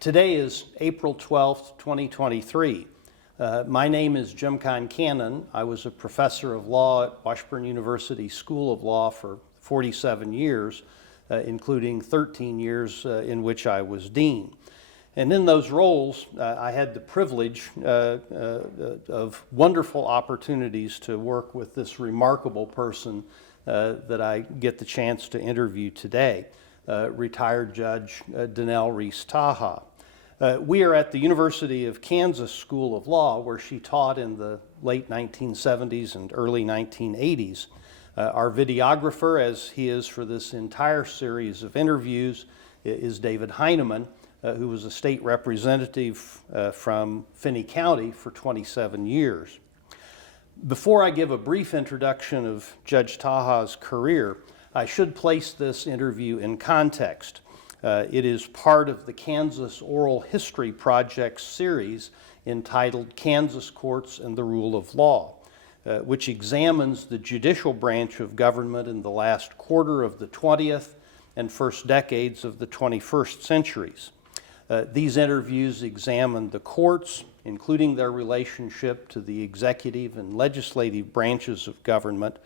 Today is April 12th, 2023. My name is Jim Concannon. I was a professor of law at Washburn University School of Law for 47 years, including 13 years in which I was dean. And in those roles, I had the privilege of wonderful opportunities to work with this remarkable person that I get the chance to interview today. Retired Judge Deanell Reece Tacha. We are at the University of Kansas School of Law, where she taught in the late 1970s and early 1980s. Our videographer, as he is for this entire series of interviews, is David Heineman, who was a state representative from Finney County for 27 years. Before I give a brief introduction of Judge Tacha's career, I should place this interview in context. It is part of the Kansas Oral History Project series entitled Kansas Courts and the Rule of Law, which examines the judicial branch of government in the last quarter of the 20th and first decades of the 21st centuries. These interviews examine the courts, including their relationship to the executive and legislative branches of government,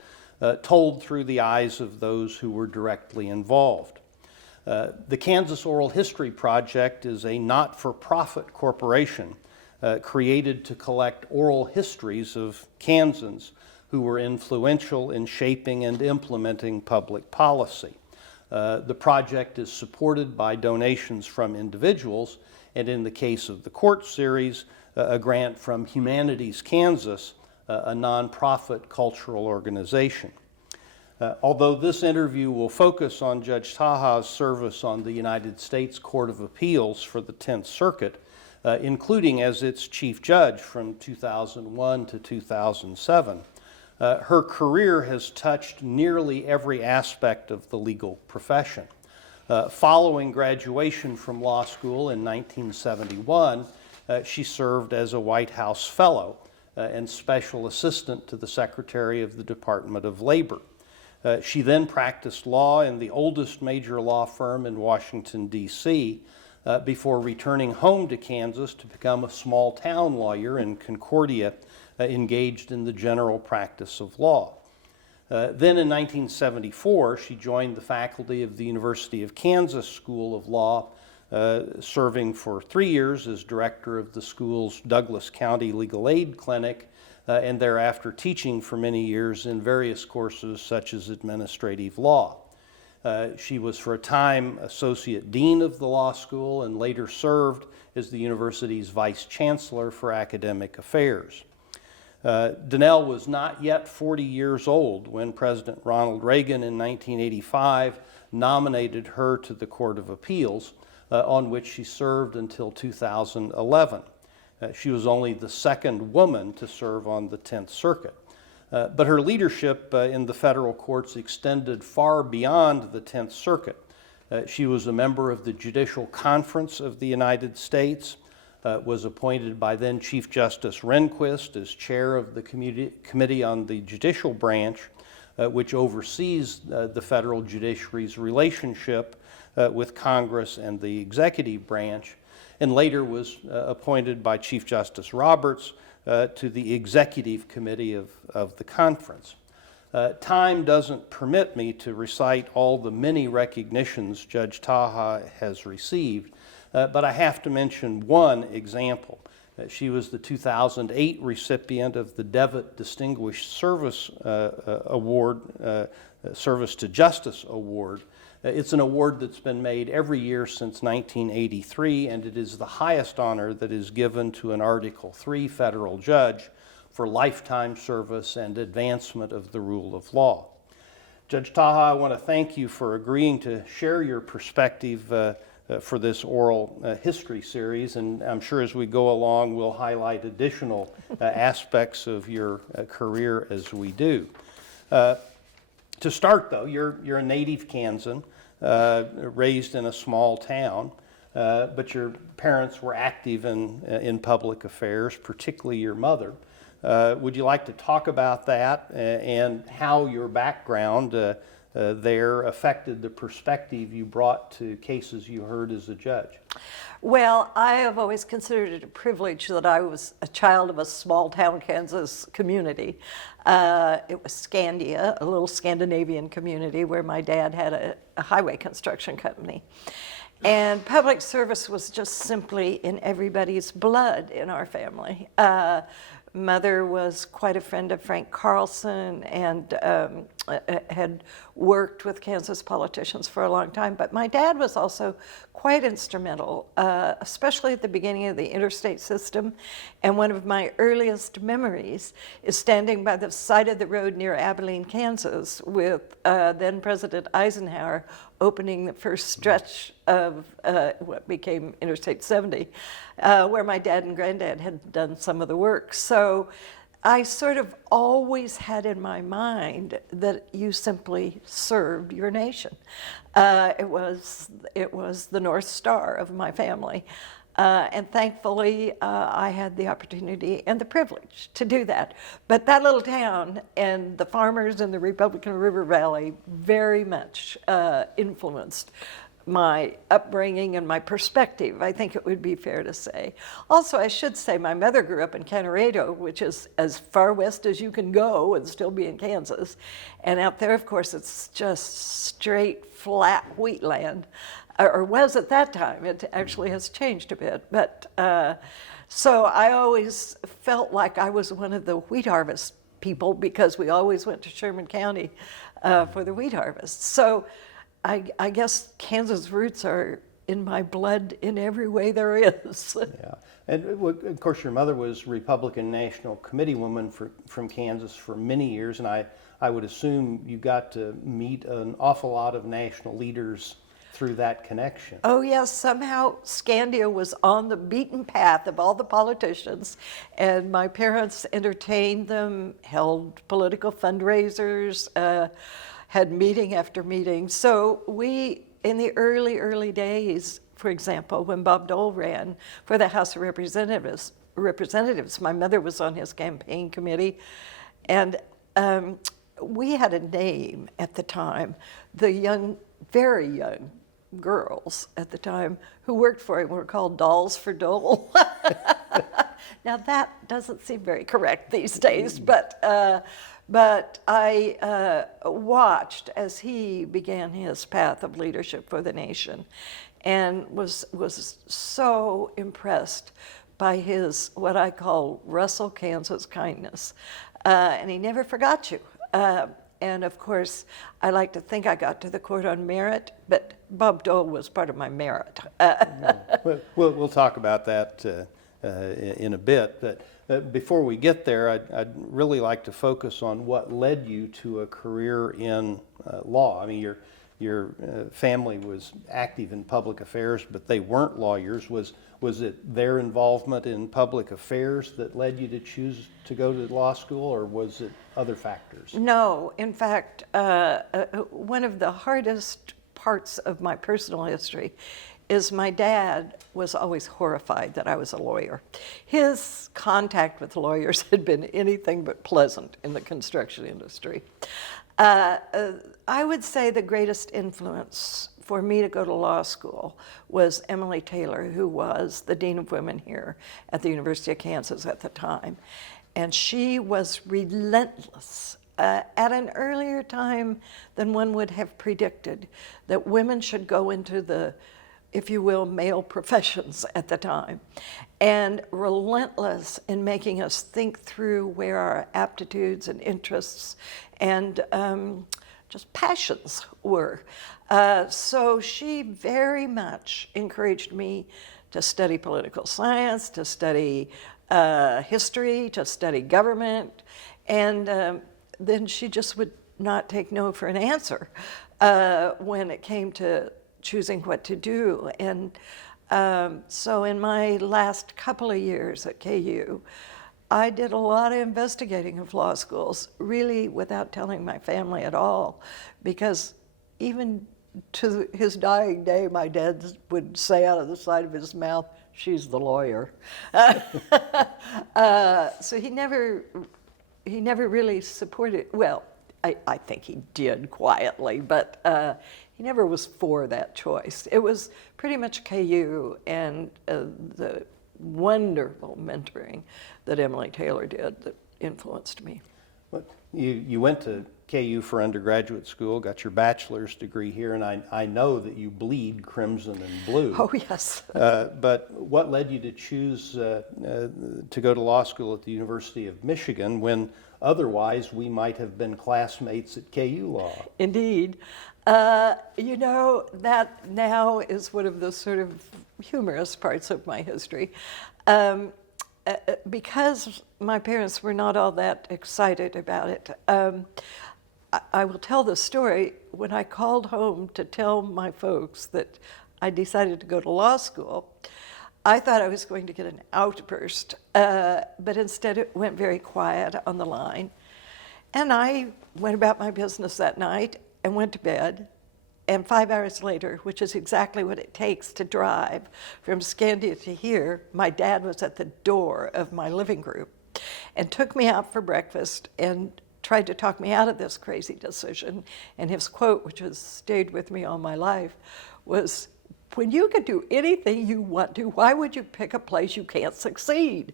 told through the eyes of those who were directly involved. The Kansas Oral History Project is a not-for-profit corporation created to collect oral histories of Kansans who were influential in shaping and implementing public policy. The project is supported by donations from individuals, and in the case of the court series, a grant from Humanities Kansas, a nonprofit cultural organization. Although this interview will focus on Judge Tacha's service on the United States Court of Appeals for the 10th Circuit, including as its chief judge from 2001 to 2007, her career has touched nearly every aspect of the legal profession. Following graduation from law school in 1971, she served as a White House Fellow and Special Assistant to the Secretary of the Department of Labor. She then practiced law in the oldest major law firm in Washington, D.C., before returning home to Kansas to become a small town lawyer in Concordia, engaged in the general practice of law. Then in 1974, she joined the faculty of the University of Kansas School of Law, serving for 3 years as director of the school's Douglas County Legal Aid Clinic, and thereafter teaching for many years in various courses such as administrative law. She was for a time associate dean of the law school and later served as the university's vice chancellor for academic affairs. Deanell was not yet 40 years old when President Ronald Reagan in 1985 nominated her to the Court of Appeals, on which she served until 2011. She was only the second woman to serve on the 10th Circuit. But her leadership in the federal courts extended far beyond the 10th Circuit. She was a member of the Judicial Conference of the United States, was appointed by then Chief Justice Rehnquist as chair of the Committee on the Judicial Branch, which oversees the federal judiciary's relationship with Congress and the executive branch, and later was appointed by Chief Justice Roberts to the Executive Committee of the conference. Time doesn't permit me to recite all the many recognitions Judge Tacha has received, but I have to mention one example. She was the 2008 recipient of the Devitt Distinguished Service Award, Service to Justice Award. It's an award that's been made every year since 1983, and it is the highest honor that is given to an Article III federal judge for lifetime service and advancement of the rule of law. Judge Tacha, I want to thank you for agreeing to share your perspective for this oral history series, and I'm sure as we go along we'll highlight additional aspects of your career as we do. To start though, you're a native Kansan, raised in a small town, but your parents were active in public affairs, particularly your mother. Would you like to talk about that and how your background there affected the perspective you brought to cases you heard as a judge? Well, I have always considered it a privilege that I was a child of a small town Kansas community. It was Scandia, a little Scandinavian community where my dad had a highway construction company. And public service was just simply in everybody's blood in our family. Mother was quite a friend of Frank Carlson and had worked with Kansas politicians for a long time. But my dad was also quite instrumental, especially at the beginning of the interstate system. And one of my earliest memories is standing by the side of the road near Abilene, Kansas, with then President Eisenhower opening the first stretch of what became Interstate 70, where my dad and granddad had done some of the work. So I sort of always had in my mind that you simply served your nation. It was the North Star of my family. And thankfully, I had the opportunity and the privilege to do that. But that little town and the farmers in the Republican River Valley very much influenced my upbringing and my perspective, I think it would be fair to say. Also, I should say my mother grew up in Conneredo, which is as far west as you can go and still be in Kansas. And out there, of course, it's just straight, flat wheatland. Or was at that time. It actually has changed a bit. But so I always felt like I was one of the wheat harvest people because we always went to Sherman County for the wheat harvest. So I guess Kansas roots are in my blood in every way there is. Yeah, and of course your mother was Republican National Committee woman from Kansas for many years, and I would assume you got to meet an awful lot of national leaders through that connection. Oh yes, somehow Scandia was on the beaten path of all the politicians, and my parents entertained them, held political fundraisers, had meeting after meeting. So we, in the early days, for example, when Bob Dole ran for the House of Representatives, my mother was on his campaign committee, and we had a name at the time. The young, very young girls at the time who worked for him were called Dolls for Dole. Now that doesn't seem very correct these days, but I watched as he began his path of leadership for the nation, and was so impressed by his what I call Russell, Kansas kindness, and he never forgot you. And of course, I like to think I got to the court on merit, but Bob Dole was part of my merit. We'll talk about that in a bit, but before we get there, I'd really like to focus on what led you to a career in law. I mean, your family was active in public affairs, but they weren't lawyers. Was it their involvement in public affairs that led you to choose to go to law school, or was it other factors? No, in fact, one of the hardest parts of my personal history is my dad was always horrified that I was a lawyer. His contact with lawyers had been anything but pleasant in the construction industry. I would say the greatest influence for me to go to law school was Emily Taylor, who was the Dean of Women here at the University of Kansas at the time. And she was relentless at an earlier time than one would have predicted, that women should go into the, if you will, male professions at the time, and relentless in making us think through where our aptitudes and interests and just passions were. So she very much encouraged me to study political science, to study history, to study government, and then she just would not take no for an answer when it came to choosing what to do. And so in my last couple of years at KU, I did a lot of investigating of law schools, really without telling my family at all, because even to his dying day, my dad would say out of the side of his mouth, "She's the lawyer." So he never really supported, well, I think he did quietly, but he never was for that choice. It was pretty much KU and the wonderful mentoring that Emily Taylor did that influenced me. Well, you went to KU for undergraduate school, got your bachelor's degree here, and I know that you bleed crimson and blue. Oh, yes. But what led you to choose to go to law school at the University of Michigan when otherwise we might have been classmates at KU Law? Indeed. You know, that now is one of the sort of humorous parts of my history. Because my parents were not all that excited about it, I will tell the story. When I called home to tell my folks that I decided to go to law school, I thought I was going to get an outburst, but instead it went very quiet on the line. And I went about my business that night and went to bed. And 5 hours later, which is exactly what it takes to drive from Scandia to here, my dad was at the door of my living room and took me out for breakfast and tried to talk me out of this crazy decision. And his quote, which has stayed with me all my life, was, "When you can do anything you want to, why would you pick a place you can't succeed?"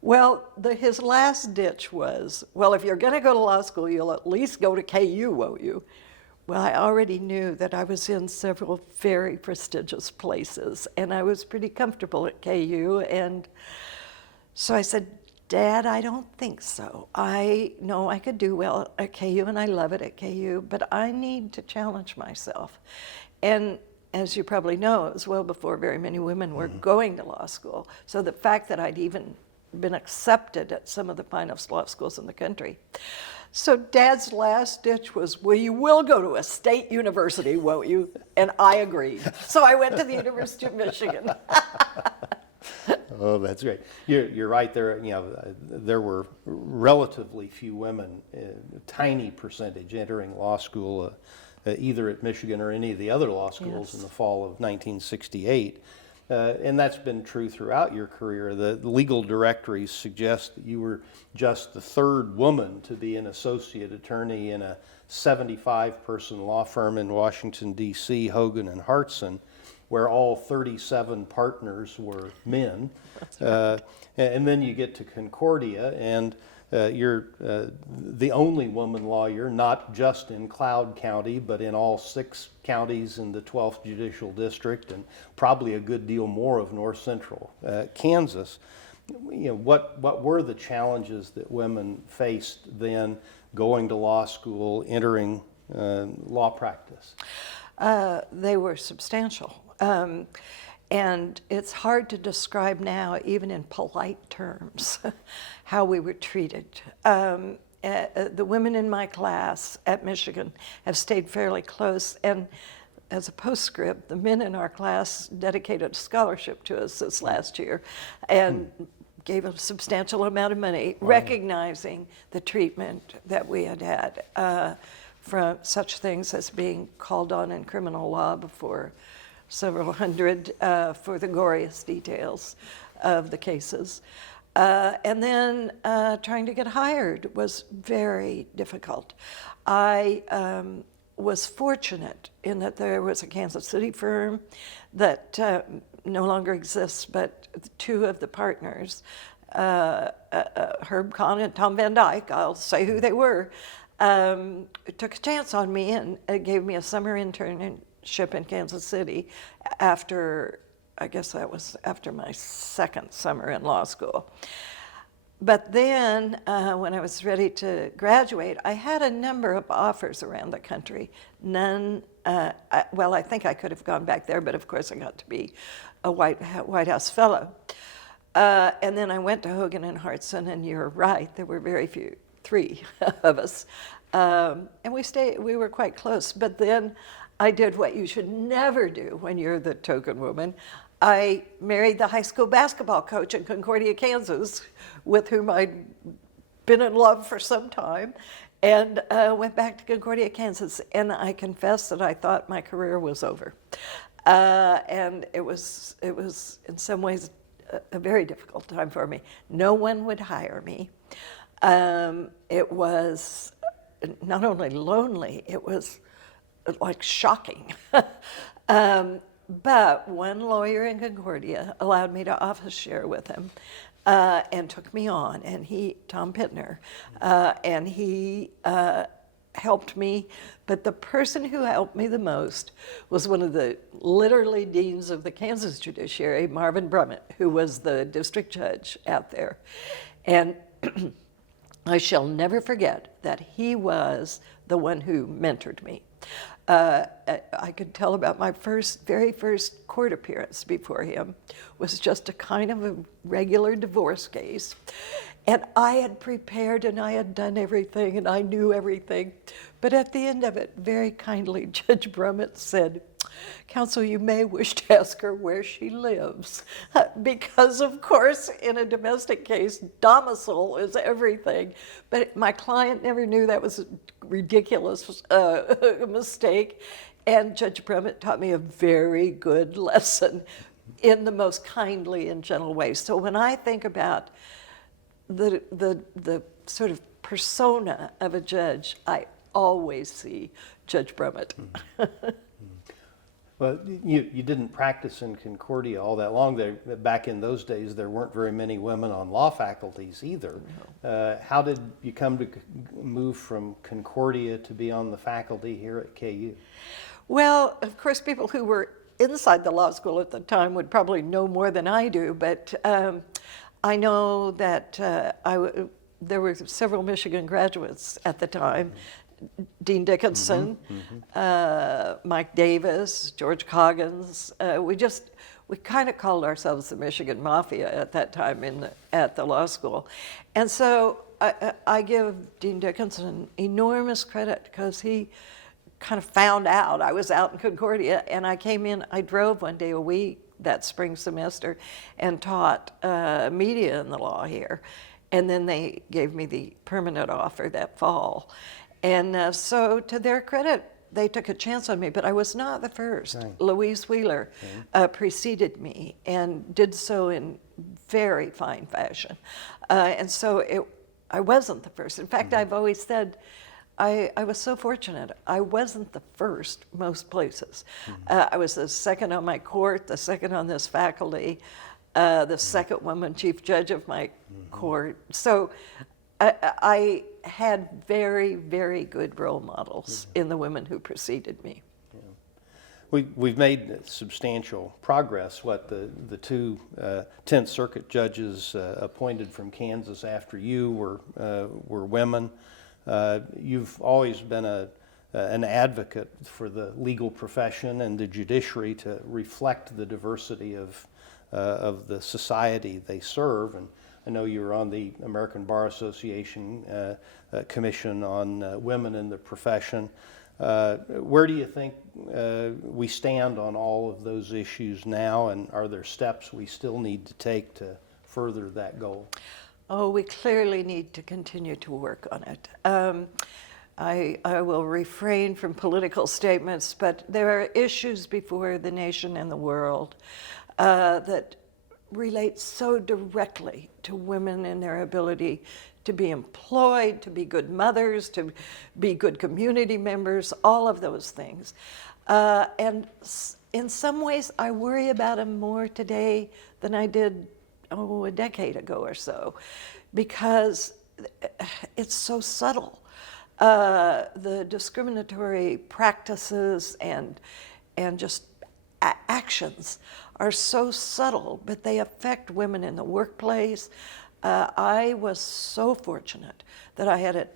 Well, his last ditch was, well, if you're going to go to law school, you'll at least go to KU, won't you? Well, I already knew that I was in several very prestigious places, and I was pretty comfortable at KU. And so I said, "Dad, I don't think so. I know I could do well at KU, and I love it at KU, but I need to challenge myself." And as you probably know, it was well before very many women were going to law school. So the fact that I'd even been accepted at some of the finest law schools in the country. So Dad's last ditch was, "Well, you will go to a state university, won't you?" And I agreed. So I went to the University of Michigan. Oh, that's great. You're right there. You know, there were relatively few women, a tiny percentage, entering law school, either at Michigan or any of the other law schools in the fall of 1968. And that's been true throughout your career. The legal directories suggest that you were just the third woman to be an associate attorney in a 75-person law firm in Washington, D.C., Hogan and Hartson, where all 37 partners were men. And then you get to Concordia, and you're the only woman lawyer, not just in Cloud County, but in all 6 counties in the 12th Judicial District, and probably a good deal more of North Central Kansas. You know, what were the challenges that women faced then going to law school, entering law practice? They were substantial. And it's hard to describe now, even in polite terms, how we were treated. The women in my class at Michigan have stayed fairly close, and as a postscript, the men in our class dedicated a scholarship to us this last year and gave a substantial amount of money, recognizing the treatment that we had had from such things as being called on in criminal law before several hundred for the goriest details of the cases. And then trying to get hired was very difficult. I was fortunate in that there was a Kansas City firm that no longer exists, but 2 of the partners, Herb Kahn and Tom Van Dyke, I'll say who they were, took a chance on me and gave me a summer internship in Kansas City after, I guess that was after my 2nd summer in law school. But then when I was ready to graduate, I had a number of offers around the country. None, well, I think I could have gone back there, but of course I got to be a White House fellow. And then I went to Hogan and Hartson, and you're right, there were very few, 3 of us. And we were quite close, but then I did what you should never do when you're the token woman. I married the high school basketball coach in Concordia, Kansas, with whom I'd been in love for some time, and went back to Concordia, Kansas. And I confess that I thought my career was over. And it was in some ways a very difficult time for me. No one would hire me. It was not only lonely, it was like shocking. But one lawyer in Concordia allowed me to office share with him and took me on, and Tom Pittner, and he helped me. But the person who helped me the most was one of the literally deans of the Kansas judiciary, Marvin Brummett, who was the district judge out there. And I shall never forget that he was the one who mentored me. I could tell about my very first court appearance before him was just a kind of a regular divorce case. And I had prepared and I had done everything and I knew everything. But at the end of it, very kindly, Judge Brummett said, "Counsel, you may wish to ask her where she lives." Because, of course, in a domestic case, domicile is everything. But my client never knew that was a ridiculous mistake. And Judge Brummett taught me a very good lesson in the most kindly and gentle way. So when I think about the sort of persona of a judge, I always see Judge Brummett. Well, you didn't practice in Concordia all that long. Back in those days, there weren't very many women on law faculties either. How did you come to move from Concordia to be on the faculty here at KU? Well, of course, people who were inside the law school at the time would probably know more than I do, but I know that there were several Michigan graduates at the time. Dean Dickinson, Mike Davis, George Coggins. We kind of called ourselves the Michigan Mafia at that time at the law school. And so I give Dean Dickinson enormous credit because he kind of found out I was out in Concordia, and I came in, I drove one day a week that spring semester and taught media in the law here. And then they gave me the permanent offer that fall. And so to their credit, they took a chance on me, but I was not the first. Right. Louise Wheeler preceded me and did so in very fine fashion. And so I wasn't the first. In fact, I've always said I was so fortunate. I wasn't the first most places. I was the second on my court, the second on this faculty, the second woman chief judge of my court. So I had very, very good role models in the women who preceded me. Yeah. We've made substantial progress. The two 10th Circuit judges appointed from Kansas after you were women. You've always been an advocate for the legal profession and the judiciary to reflect the diversity of the society they serve. And I know you were on the American Bar Association Commission on Women in the Profession. Where do you think we stand on all of those issues now, and are there steps we still need to take to further that goal? Oh, we clearly need to continue to work on it. I will refrain from political statements, but there are issues before the nation and the world that relate so directly to women and their ability to be employed, to be good mothers, to be good community members, all of those things. And in some ways, I worry about them more today than I did, a decade ago or so, because it's so subtle. The discriminatory practices and just actions are so subtle, but they affect women in the workplace. I was so fortunate that I had an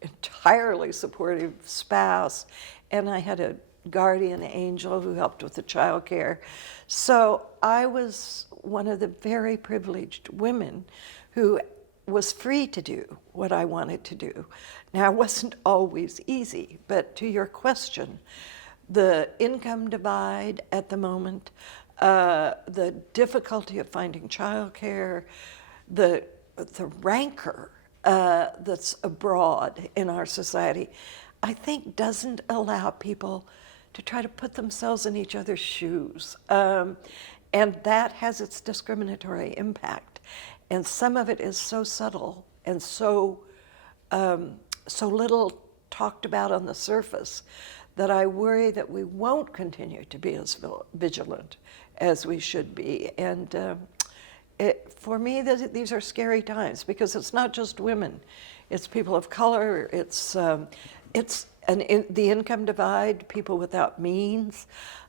entirely supportive spouse, and I had a guardian angel who helped with the child care. So I was one of the very privileged women who was free to do what I wanted to do. Now, it wasn't always easy, but to your question, the income divide at the moment, the difficulty of finding childcare, the rancor that's abroad in our society, I think doesn't allow people to try to put themselves in each other's shoes. And that has its discriminatory impact. And some of it is so subtle and so little talked about on the surface that I worry that we won't continue to be as vigilant as we should be. And for me, these are scary times because it's not just women, it's people of color, it's the income divide, people without means.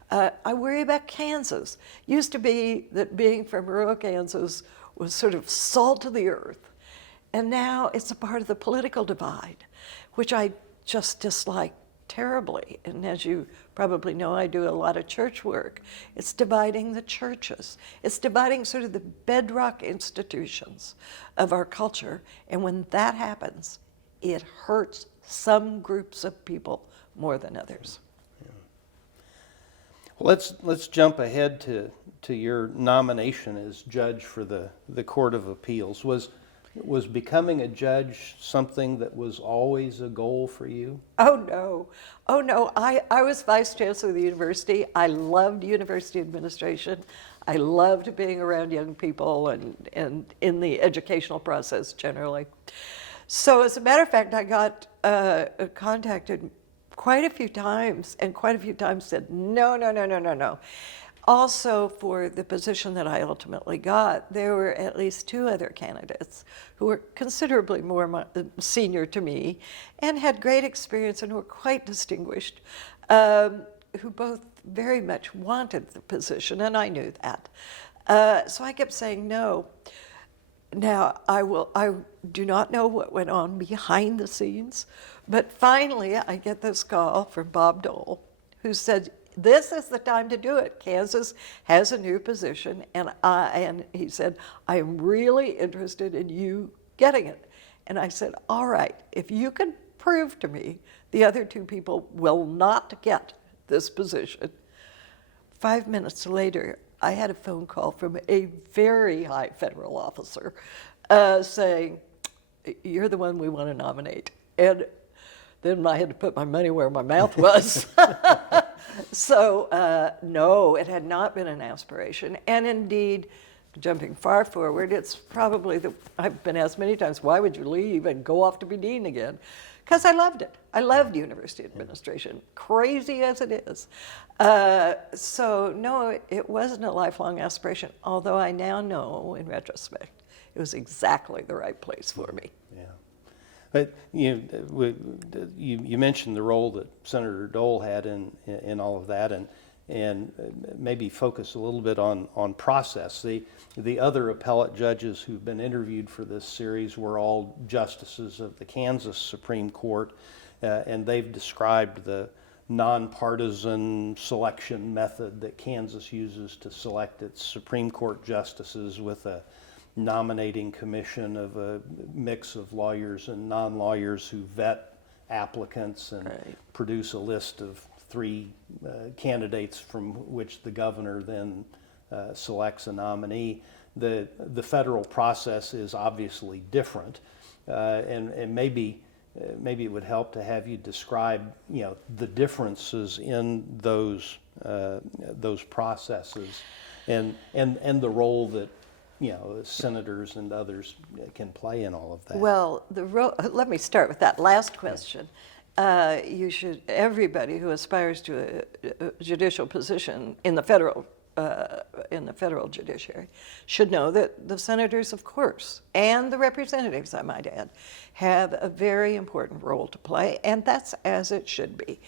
I worry about Kansas. Used to be that being from rural Kansas was sort of salt of the earth, and now it's a part of the political divide, which I just dislike terribly. And as you probably know, I do a lot of church work. It's dividing the churches. It's dividing sort of the bedrock institutions of our culture. And when that happens, it hurts some groups of people more than others. Yeah. Well, let's jump ahead to your nomination as judge for the Court of Appeals. Was becoming a judge something that was always a goal for you? Oh no. I was vice chancellor of the university. I loved university administration. I loved being around young people and in the educational process generally. So as a matter of fact, I got contacted quite a few times, and quite a few times said, no. Also, for the position that I ultimately got, there were at least two other candidates who were considerably more senior to me and had great experience and were quite distinguished, who both very much wanted the position, and I knew that. So I kept saying no. Now, I do not know what went on behind the scenes, but finally I get this call from Bob Dole, who said, this is the time to do it. Kansas has a new position, and he said, I am really interested in you getting it. And I said, all right, if you can prove to me the other two people will not get this position. 5 minutes later, I had a phone call from a very high federal officer saying, you're the one we want to nominate. And then I had to put my money where my mouth was. So no, it had not been an aspiration. And indeed, jumping far forward, it's probably I've been asked many times, why would you leave and go off to be dean again? Because I loved it. I loved university administration, crazy as it is. So no, it wasn't a lifelong aspiration, although I now know, in retrospect, it was exactly the right place for me. Yeah. But you mentioned the role that Senator Dole had in all of that, and maybe focus a little bit on process. The other appellate judges who've been interviewed for this series were all justices of the Kansas Supreme Court, and they've described the nonpartisan selection method that Kansas uses to select its Supreme Court justices, with a nominating commission of a mix of lawyers and non-lawyers who vet applicants and produce a list of 3 candidates from which the governor then selects a nominee. The federal process is obviously different, and maybe it would help to have you describe the differences in those processes and the role that senators and others can play in all of that. Well, let me start with that last question. Everybody who aspires to a judicial position in the federal judiciary should know that the senators, of course, and the representatives, I might add, have a very important role to play, and that's as it should be.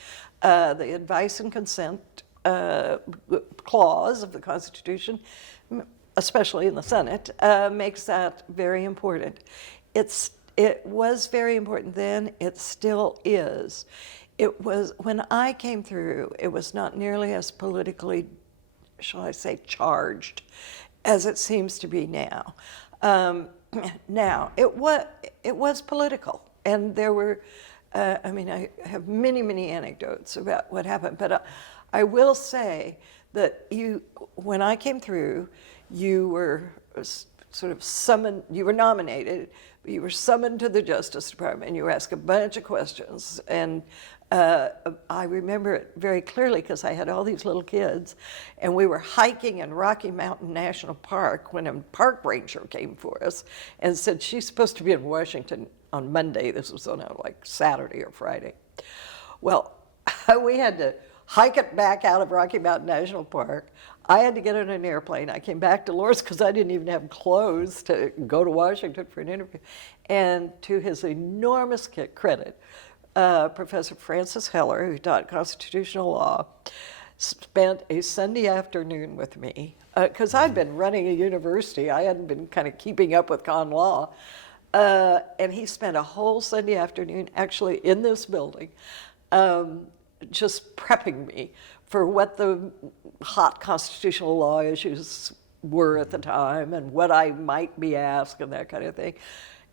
The advice and consent clause of the Constitution, especially in the Senate, makes that very important. It was very important then, it still is. When I came through, it was not nearly as politically, shall I say, charged as it seems to be now. Now, it was political, and there were, I have many anecdotes about what happened, but I will say that when I came through, you were sort of summoned, you were nominated, you were summoned to the Justice Department, and you were asked a bunch of questions. And I remember it very clearly because I had all these little kids, and we were hiking in Rocky Mountain National Park when a park ranger came for us and said, she's supposed to be in Washington on Monday. This was on like Saturday or Friday. Well, we had to hike it back out of Rocky Mountain National Park. I had to get on an airplane. I came back to Loris because I didn't even have clothes to go to Washington for an interview. And to his enormous credit, Professor Francis Heller, who taught constitutional law, spent a Sunday afternoon with me, because I'd been running a university. I hadn't been kind of keeping up with con law. And he spent a whole Sunday afternoon actually in this building, just prepping me for what the hot constitutional law issues were at the time and what I might be asked and that kind of thing.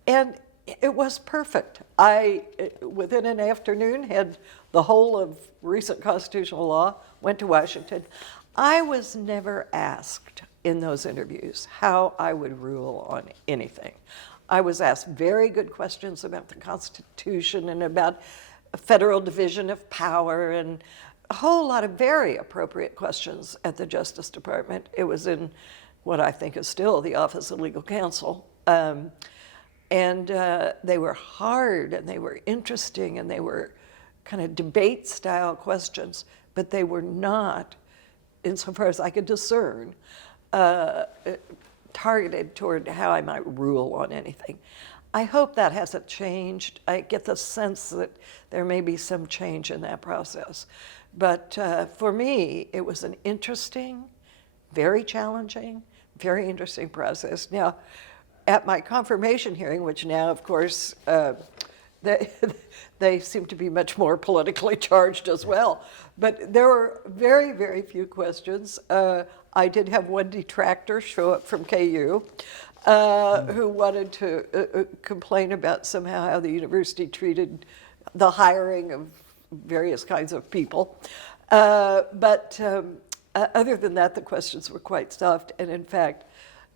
And it was perfect. I, within an afternoon, had the whole of recent constitutional law, went to Washington. I was never asked in those interviews how I would rule on anything. I was asked very good questions about the Constitution and about a federal division of power and a whole lot of very appropriate questions at the Justice Department. It was in what I think is still the Office of Legal Counsel. And they were hard and they were interesting and they were kind of debate style questions, but they were not, insofar as I could discern, targeted toward how I might rule on anything. I hope that hasn't changed. I get the sense that there may be some change in that process. But for me, it was an interesting, very challenging, very interesting process. Now, at my confirmation hearing, which now, of course, they seem to be much more politically charged as well. But there were very, very few questions. I did have one detractor show up from KU who wanted to complain about somehow how the university treated the hiring of various kinds of people. But other than that, the questions were quite soft. And in fact,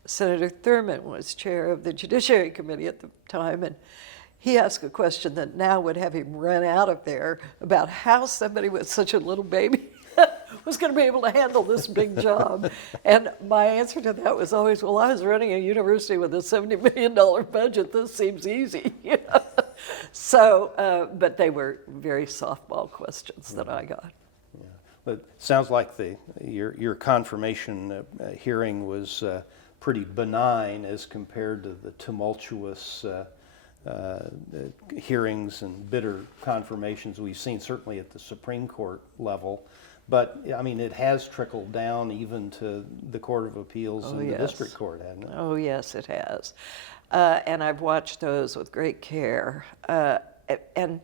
Senator Thurmond was chair of the Judiciary Committee at the time, and he asked a question that now would have him run out of there about how somebody with such a little baby was going to be able to handle this big job. And my answer to that was always, well, I was running a university with a $70 million budget. This seems easy. So, but they were very softball questions that I got. Yeah. But it sounds like your confirmation hearing was pretty benign as compared to the tumultuous hearings and bitter confirmations we've seen, certainly at the Supreme Court level. But, I mean, it has trickled down even to the Court of Appeals and the District Court, hasn't it? Oh, yes, it has. And I've watched those with great care. And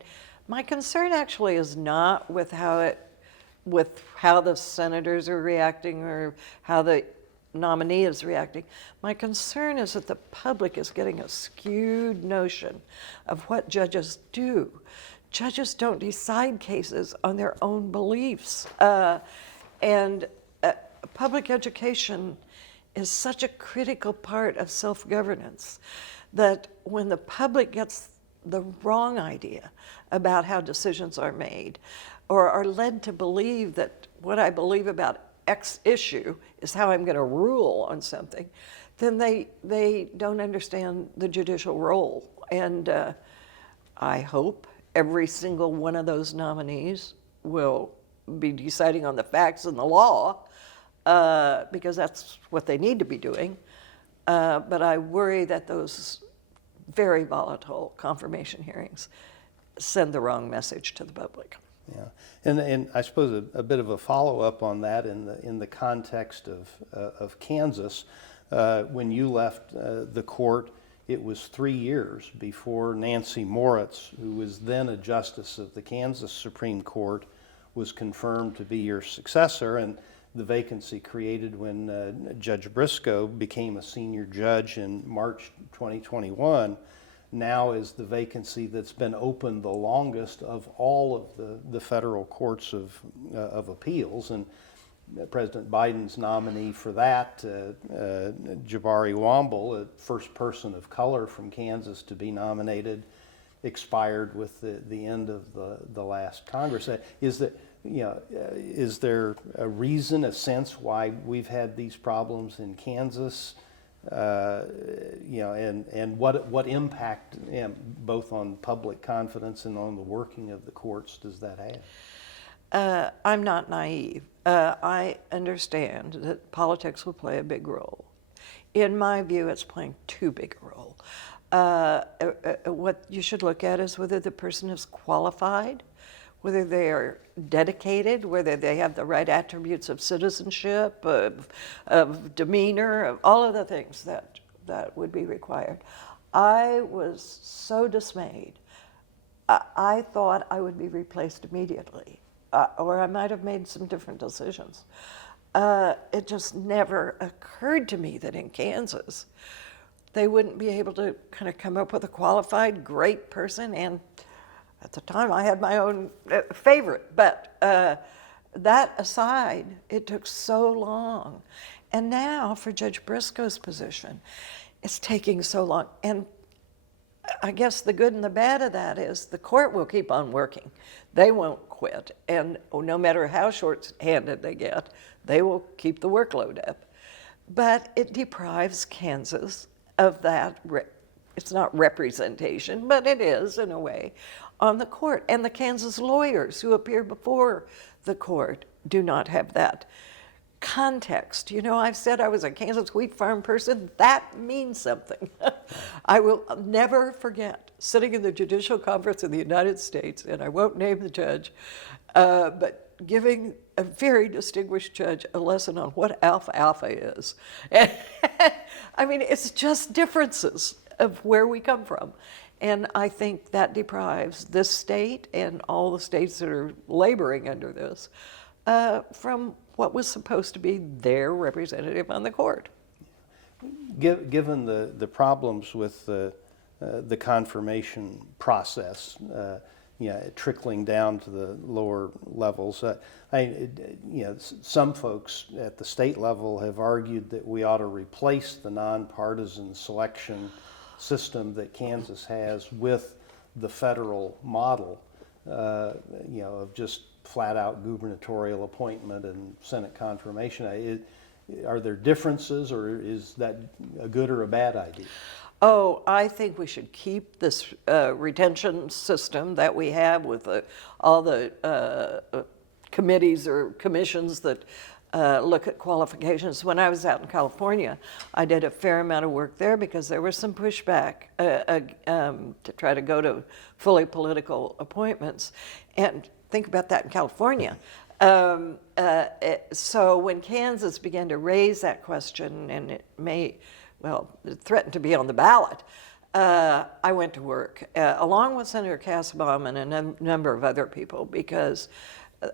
my concern actually is not with how the senators are reacting or how the nominee is reacting. My concern is that the public is getting a skewed notion of what judges do. Judges don't decide cases on their own beliefs. And public education is such a critical part of self-governance that when the public gets the wrong idea about how decisions are made or are led to believe that what I believe about X issue is how I'm going to rule on something, then they don't understand the judicial role. And I hope every single one of those nominees will be deciding on the facts and the law, because that's what they need to be doing. But I worry that those very volatile confirmation hearings send the wrong message to the public. Yeah, and I suppose a bit of a follow-up on that in the context of Kansas. When you left the court, it was 3 years before Nancy Moritz, who was then a justice of the Kansas Supreme Court, was confirmed to be your successor, and the vacancy created when Judge Briscoe became a senior judge in March 2021. Now is the vacancy that's been open the longest of all of the federal courts of appeals. And President Biden's nominee for that, Jabari Wamble, a first person of color from Kansas to be nominated, expired with the end of the last Congress. Is there a reason, a sense why we've had these problems in Kansas and what impact, both on public confidence and on the working of the courts, does that have? I'm not naive. I understand that politics will play a big role. In my view, it's playing too big a role. What you should look at is whether the person is qualified, whether they are dedicated, whether they have the right attributes of citizenship, of demeanor, of all of the things that would be required. I was so dismayed. I thought I would be replaced immediately, or I might have made some different decisions. It just never occurred to me that in Kansas, they wouldn't be able to kind of come up with a qualified, great person. And at the time, I had my own favorite. But that aside, it took so long. And now, for Judge Briscoe's position, it's taking so long. And I guess the good and the bad of that is the court will keep on working. They won't quit. And no matter how short-handed they get, they will keep the workload up. But it deprives Kansas of that, it's not representation, but it is in a way, on the court. And the Kansas lawyers who appear before the court do not have that context. You know, I've said I was a Kansas wheat farm person. That means something. I will never forget sitting in the Judicial Conference of the United States, and I won't name the judge, but giving a very distinguished judge a lesson on what alfalfa is. I mean, it's just differences of where we come from. And I think that deprives this state and all the states that are laboring under this from what was supposed to be their representative on the court. Given the problems with the confirmation process, trickling down to the lower levels, some folks at the state level have argued that we ought to replace the nonpartisan selection system that Kansas has with the federal model, of just flat-out gubernatorial appointment and Senate confirmation. Are there differences, or is that a good or a bad idea? Oh, I think we should keep this retention system that we have with all the committees or commissions that look at qualifications. When I was out in California, I did a fair amount of work there because there was some pushback to try to go to fully political appointments. And think about that in California. So when Kansas began to raise that question, and it threatened to be on the ballot, I went to work, along with Senator Kassebaum and a number of other people, because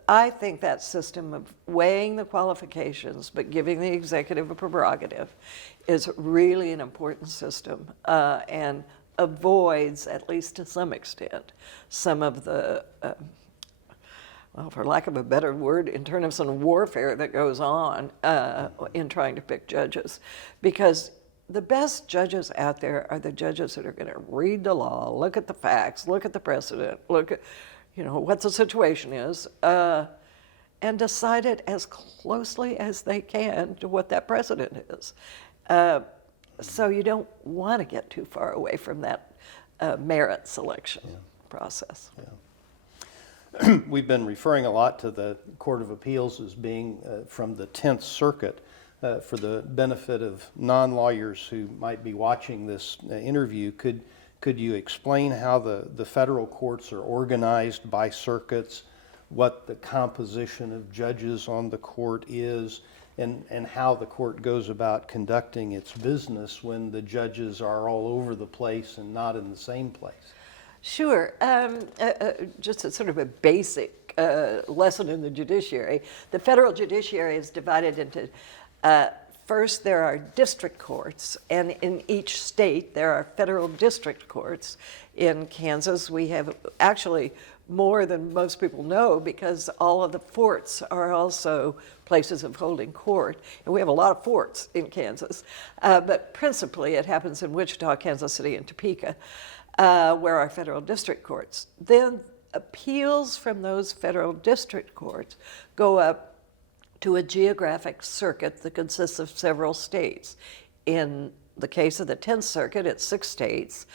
I think that system of weighing the qualifications but giving the executive a prerogative is really an important system, and avoids, at least to some extent, some of the for lack of a better word, internecine warfare that goes on in trying to pick judges. Because the best judges out there are the judges that are going to read the law, look at the facts, look at the precedent, look at, what the situation is, and decide it as closely as they can to what that precedent is. So you don't want to get too far away from that merit selection process. Yeah. We've been referring a lot to the Court of Appeals as being from the 10th Circuit. For the benefit of non-lawyers who might be watching this interview, could you explain how the federal courts are organized by circuits, what the composition of judges on the court is, and how the court goes about conducting its business when the judges are all over the place and not in the same place? Sure. Just a sort of a basic lesson in the judiciary. The federal judiciary is divided into, first there are district courts, and in each state there are federal district courts. In Kansas we have actually more than most people know, because all of the forts are also places of holding court. And we have a lot of forts in Kansas, but principally it happens in Wichita, Kansas City, and Topeka, where are federal district courts. Then appeals from those federal district courts go up to a geographic circuit that consists of several states. in the case of the 10th Circuit, it's 6 states,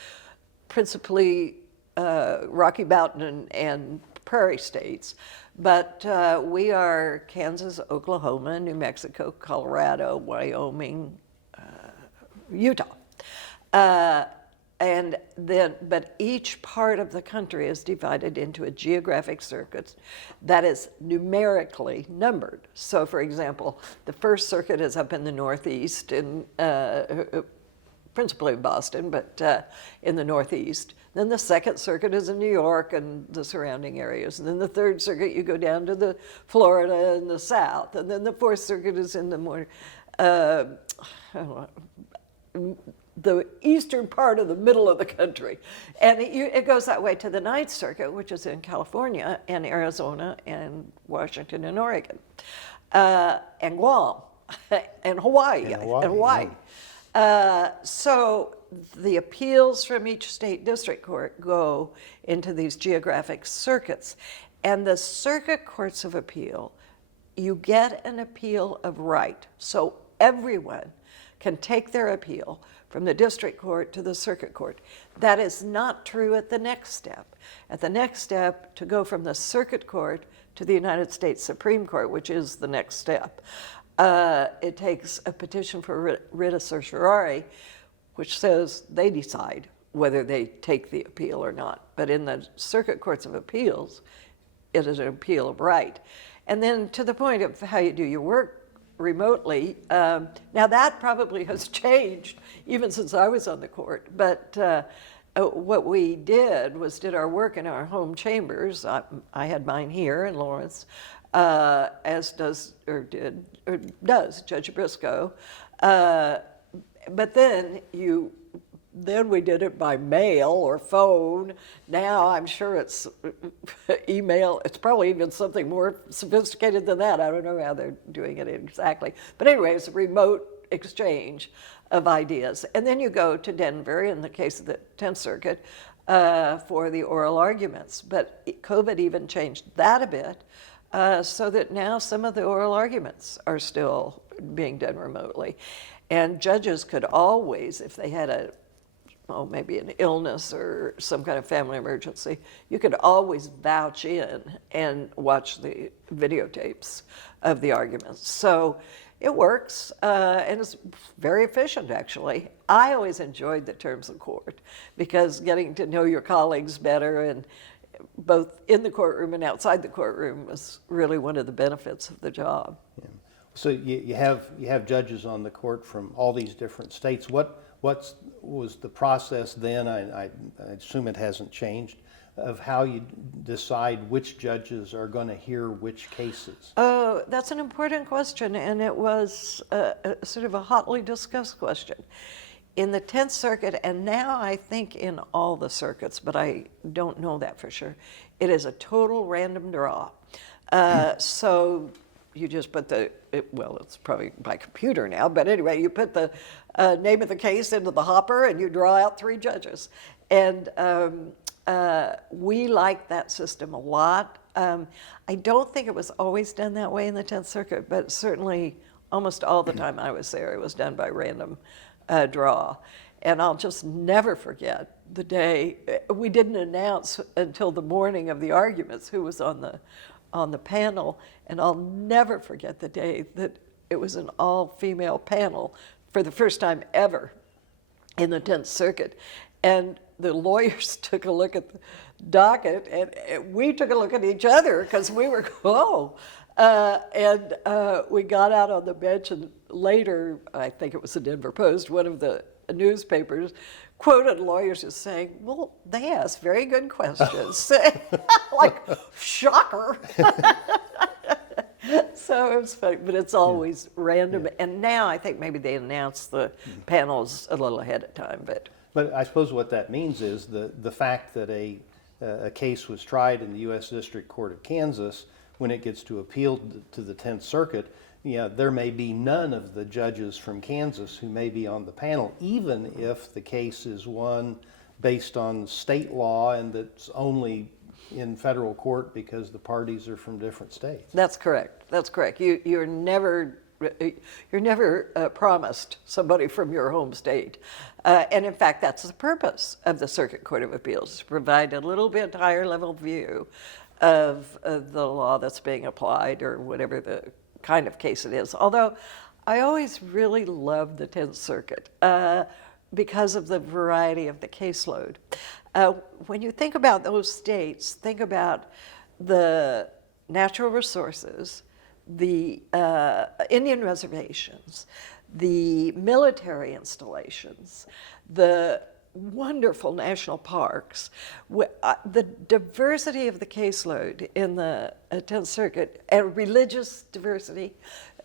principally Rocky Mountain and prairie states. But we are Kansas, Oklahoma, New Mexico, Colorado, Wyoming, Utah. But each part of the country is divided into a geographic circuit that is numerically numbered. So, for example, the First Circuit is up in the Northeast, principally in Boston, but in the Northeast. Then the Second Circuit is in New York and the surrounding areas. And then the Third Circuit, you go down to the Florida and the South. And then the Fourth Circuit is in the more the eastern part of the middle of the country. And it goes that way to the Ninth Circuit, which is in California and Arizona and Washington and Oregon, and Guam, and Hawaii. So the appeals from each state district court go into these geographic circuits. And the circuit courts of appeal, you get an appeal of right. So everyone can take their appeal from the district court to the circuit court. That is not true at the next step. At the next step, to go from the circuit court to the United States Supreme Court, which is the next step, it takes a petition for writ of certiorari, which says they decide whether they take the appeal or not. But in the circuit courts of appeals, it is an appeal of right. And then to the point of how you do your work remotely, now that probably has changed even since I was on the court, but what we did was did our work in our home chambers. I had mine here in Lawrence, as does Judge Briscoe. But then we did it by mail or phone. Now I'm sure it's email. It's probably even something more sophisticated than that. I don't know how they're doing it exactly. But anyway, it's a remote exchange of ideas. And then you go to Denver in the case of the 10th Circuit for the oral arguments. But COVID even changed that a bit so that now some of the oral arguments are still being done remotely. And judges could always, if they had maybe an illness or some kind of family emergency, you could always vouch in and watch the videotapes of the arguments. So it works, and it's very efficient, actually. I always enjoyed the terms of court because getting to know your colleagues better, and both in the courtroom and outside the courtroom, was really one of the benefits of the job. Yeah. So you have judges on the court from all these different states. What was the process then? I assume it hasn't changed, of how you decide which judges are going to hear which cases? Oh, that's an important question, and it was sort of a hotly discussed question. In the 10th Circuit, and now I think in all the circuits, but I don't know that for sure, it is a total random draw. So you just put it's probably by computer now, but anyway, you put the name of the case into the hopper and you draw out 3 judges. And we like that system a lot. I don't think it was always done that way in the 10th Circuit, but certainly almost all the time I was there, it was done by random draw. And I'll just never forget the day, we didn't announce until the morning of the arguments who was on the panel, and I'll never forget the day that it was an all-female panel for the first time ever in the 10th Circuit. And the lawyers took a look at the docket, and we took a look at each other because we were, we got out on the bench, and later, I think it was the Denver Post, one of the newspapers, quoted lawyers as saying, well, they asked very good questions. Like, shocker. So it was funny, but it's always random. Yeah. And now I think maybe they announce the panels a little ahead of time. But I suppose what that means is the fact that a case was tried in the U.S. District Court of Kansas, when it gets to appeal to the 10th Circuit, there may be none of the judges from Kansas who may be on the panel, even if the case is one based on state law and that's only in federal court because the parties are from different states. That's correct. That's correct. You're never you're never promised somebody from your home state. And in fact, that's the purpose of the Circuit Court of Appeals, to provide a little bit higher level view of the law that's being applied, or whatever the kind of case it is. Although I always really loved the 10th Circuit because of the variety of the caseload. When you think about those states, think about the natural resources, the Indian reservations, the military installations, the wonderful national parks, the diversity of the caseload in the 10th Circuit, and religious diversity.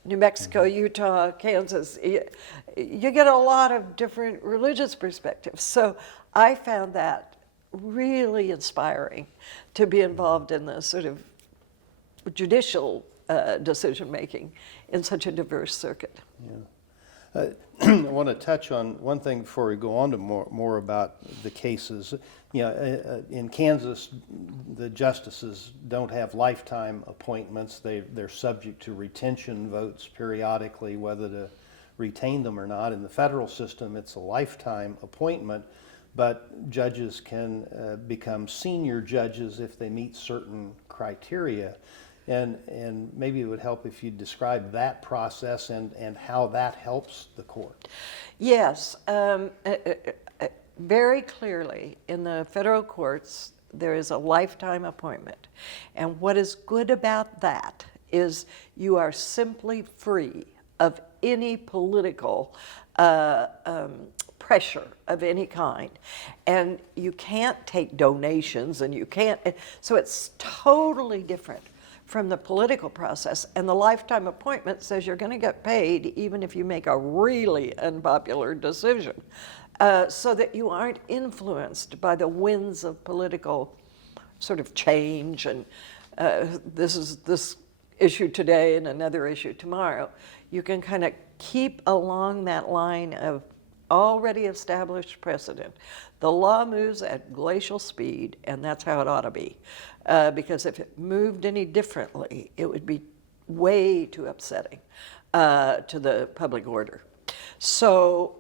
New Mexico, Utah, Kansas, you get a lot of different religious perspectives. So I found that really inspiring to be involved in the sort of judicial decision-making in such a diverse circuit. Yeah. I want to touch on one thing before we go on to more about the cases. You know, in Kansas, the justices don't have lifetime appointments. They're subject to retention votes periodically, whether to retain them or not. In the federal system, it's a lifetime appointment, but judges can become senior judges if they meet certain criteria. And maybe it would help if you describe that process and how that helps the court. Yes, very clearly in the federal courts there is a lifetime appointment. And what is good about that is you are simply free of any political pressure of any kind. And you can't take donations, and you can't, so it's totally different from the political process. And the lifetime appointment says you're going to get paid even if you make a really unpopular decision, so that you aren't influenced by the winds of political sort of change, and this is this issue today and another issue tomorrow. You can kind of keep along that line of already established precedent. The law moves at glacial speed, and that's how it ought to be. Because if it moved any differently, it would be way too upsetting to the public order. So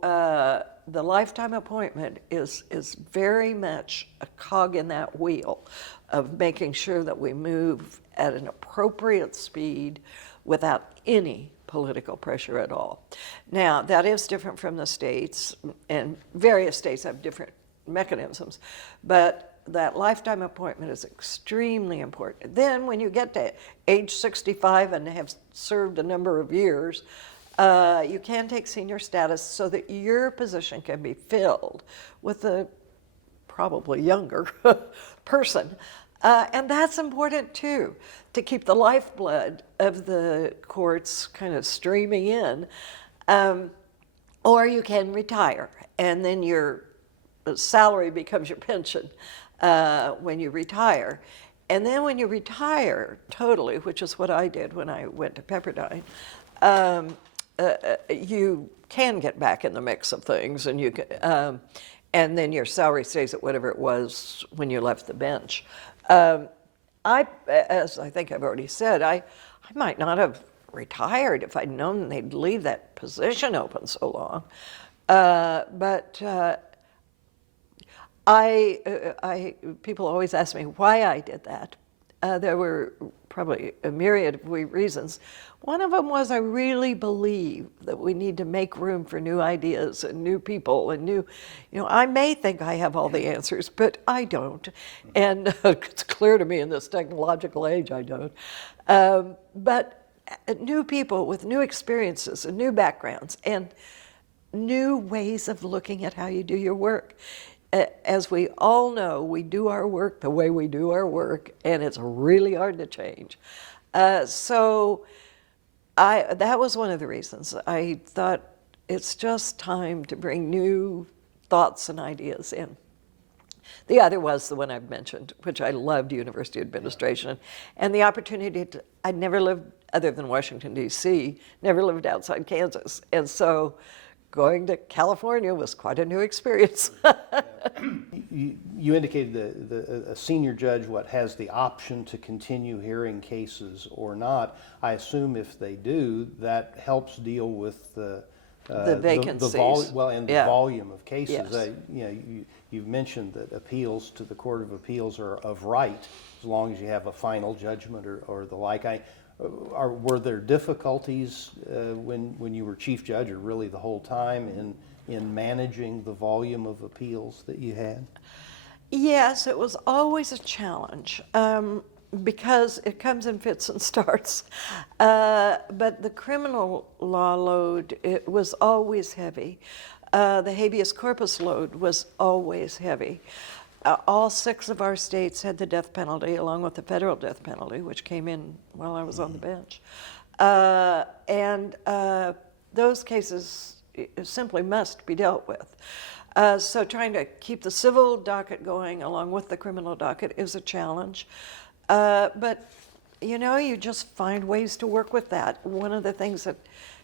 the lifetime appointment is very much a cog in that wheel of making sure that we move at an appropriate speed without any political pressure at all. Now, that is different from the states, and various states have different mechanisms, but that lifetime appointment is extremely important. Then when you get to age 65 and have served a number of years, you can take senior status so that your position can be filled with a probably younger person. And that's important too, to keep the lifeblood of the courts kind of streaming in. Or you can retire, and then your salary becomes your pension when you retire. And then when you retire totally, which is what I did when I went to Pepperdine, you can get back in the mix of things, and you can, and then your salary stays at whatever it was when you left the bench. As I think I've already said, I might not have retired if I'd known they'd leave that position open so long. But people always ask me why I did that. There were probably a myriad of reasons. One of them was I really believe that we need to make room for new ideas and new people and new, I may think I have all the answers, but I don't. And it's clear to me in this technological age I don't. But new people with new experiences and new backgrounds and new ways of looking at how you do your work. As we all know, we do our work the way we do our work, and it's really hard to change. So that was one of the reasons. I thought it's just time to bring new thoughts and ideas in. The other was the one I've mentioned, which I loved, university administration, and the opportunity to, I'd never lived, other than Washington, D.C., never lived outside Kansas. And so going to California was quite a new experience. you indicated a senior judge has the option to continue hearing cases or not. I assume if they do, that helps deal with the vacancies. The volume of cases. Yes. You've mentioned that appeals to the Court of Appeals are of right as long as you have a final judgment or the like. Were there difficulties when you were chief judge, or really the whole time, in managing the volume of appeals that you had? Yes, it was always a challenge because it comes in fits and starts. But the criminal law load, it was always heavy. The habeas corpus load was always heavy. All 6 of our states had the death penalty, along with the federal death penalty, which came in while I was on the bench. And those cases simply must be dealt with. So trying to keep the civil docket going along with the criminal docket is a challenge. But, you just find ways to work with that. One of the things that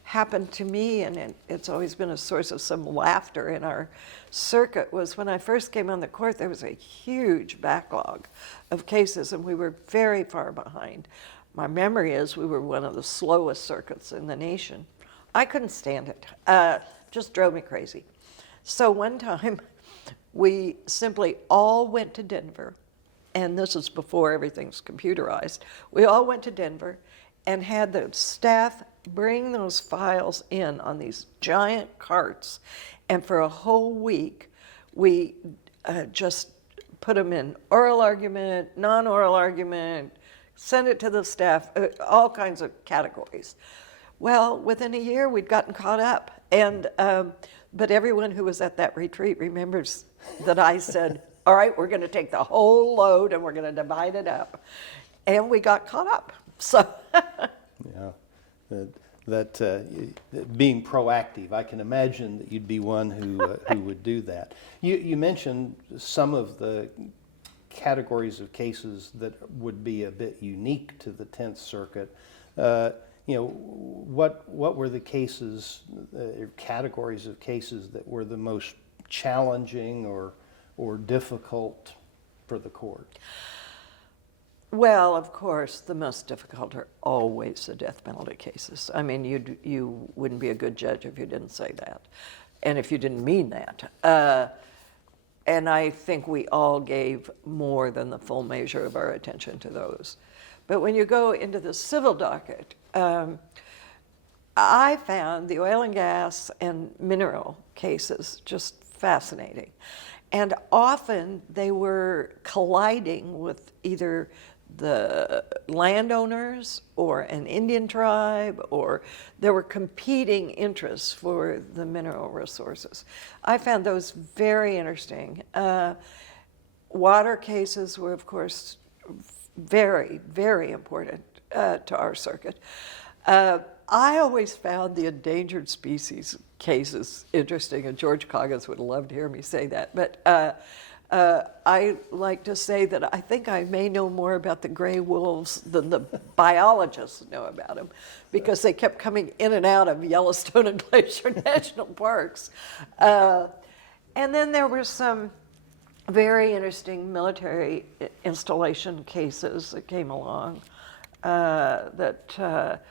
happened to me, and it's always been a source of some laughter in our circuit, was when I first came on the court, there was a huge backlog of cases, and we were very far behind. My memory is we were one of the slowest circuits in the nation. I couldn't stand it. Just drove me crazy. So one time, we simply all went to Denver, and this is before everything's computerized. We all went to Denver and had the staff bring those files in on these giant carts, and for a whole week, we just put them in oral argument, non-oral argument, send it to the staff, all kinds of categories. Well, within a year, we'd gotten caught up, and but everyone who was at that retreat remembers that I said, all right, we're going to take the whole load and we're going to divide it up. And we got caught up. So yeah, being proactive, I can imagine that you'd be one who would do that. You mentioned some of the categories of cases that would be a bit unique to the 10th Circuit. What were the cases, categories of cases that were the most challenging or difficult for the court? Well, of course, the most difficult are always the death penalty cases. I mean, you wouldn't be a good judge if you didn't say that, and if you didn't mean that. And I think we all gave more than the full measure of our attention to those. But when you go into the civil docket, I found the oil and gas and mineral cases just fascinating. And often they were colliding with either the landowners or an Indian tribe, or there were competing interests for the mineral resources. I found those very interesting. Water cases were, of course, very, very important to our circuit. I always found the endangered species cases interesting, and George Coggins would love to hear me say that. But I like to say that I think I may know more about the gray wolves than the biologists know about them, because they kept coming in and out of Yellowstone and Glacier National Parks. And then there were some very interesting military installation cases that came along that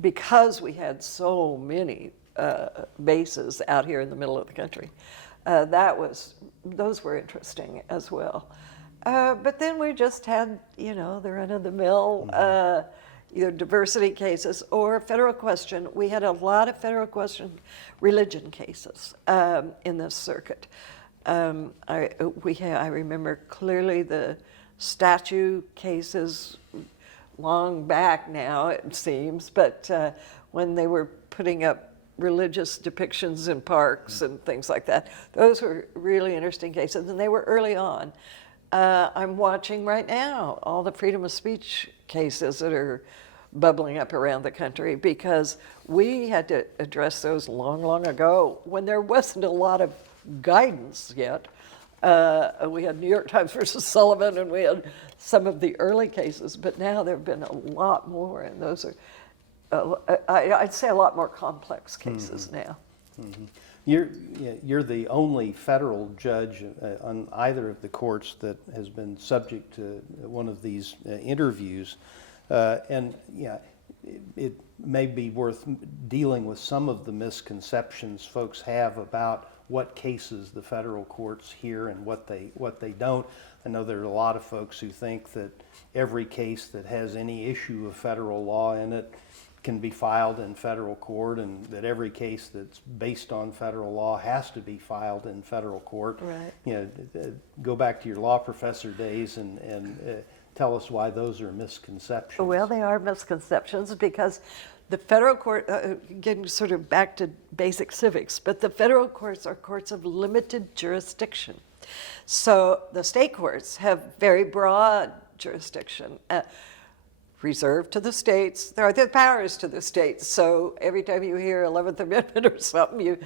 because we had so many bases out here in the middle of the country, those were interesting as well. But then we just had, the run-of-the-mill either diversity cases or federal question. We had a lot of federal question religion cases in this circuit. I remember clearly the statue cases long back now, it seems, but when they were putting up religious depictions in parks and things like that, those were really interesting cases, and they were early on. I'm watching right now all the freedom of speech cases that are bubbling up around the country, because we had to address those long, long ago when there wasn't a lot of guidance yet. We had New York Times versus Sullivan, and we had some of the early cases, but now there have been a lot more, and those are, I'd say, a lot more complex cases now. Mm-hmm. You're the only federal judge on either of the courts that has been subject to one of these interviews, and yeah, it may be worth dealing with some of the misconceptions folks have about what cases the federal courts hear and what they don't. I know there are a lot of folks who think that every case that has any issue of federal law in it can be filed in federal court, and that every case that's based on federal law has to be filed in federal court. Right. You know, go back to your law professor days and tell us why those are misconceptions. Well, they are misconceptions because the federal court, getting sort of back to basic civics, but the federal courts are courts of limited jurisdiction. So the state courts have very broad jurisdiction, reserved to the states. There are the powers to the states. So every time you hear 11th Amendment or something,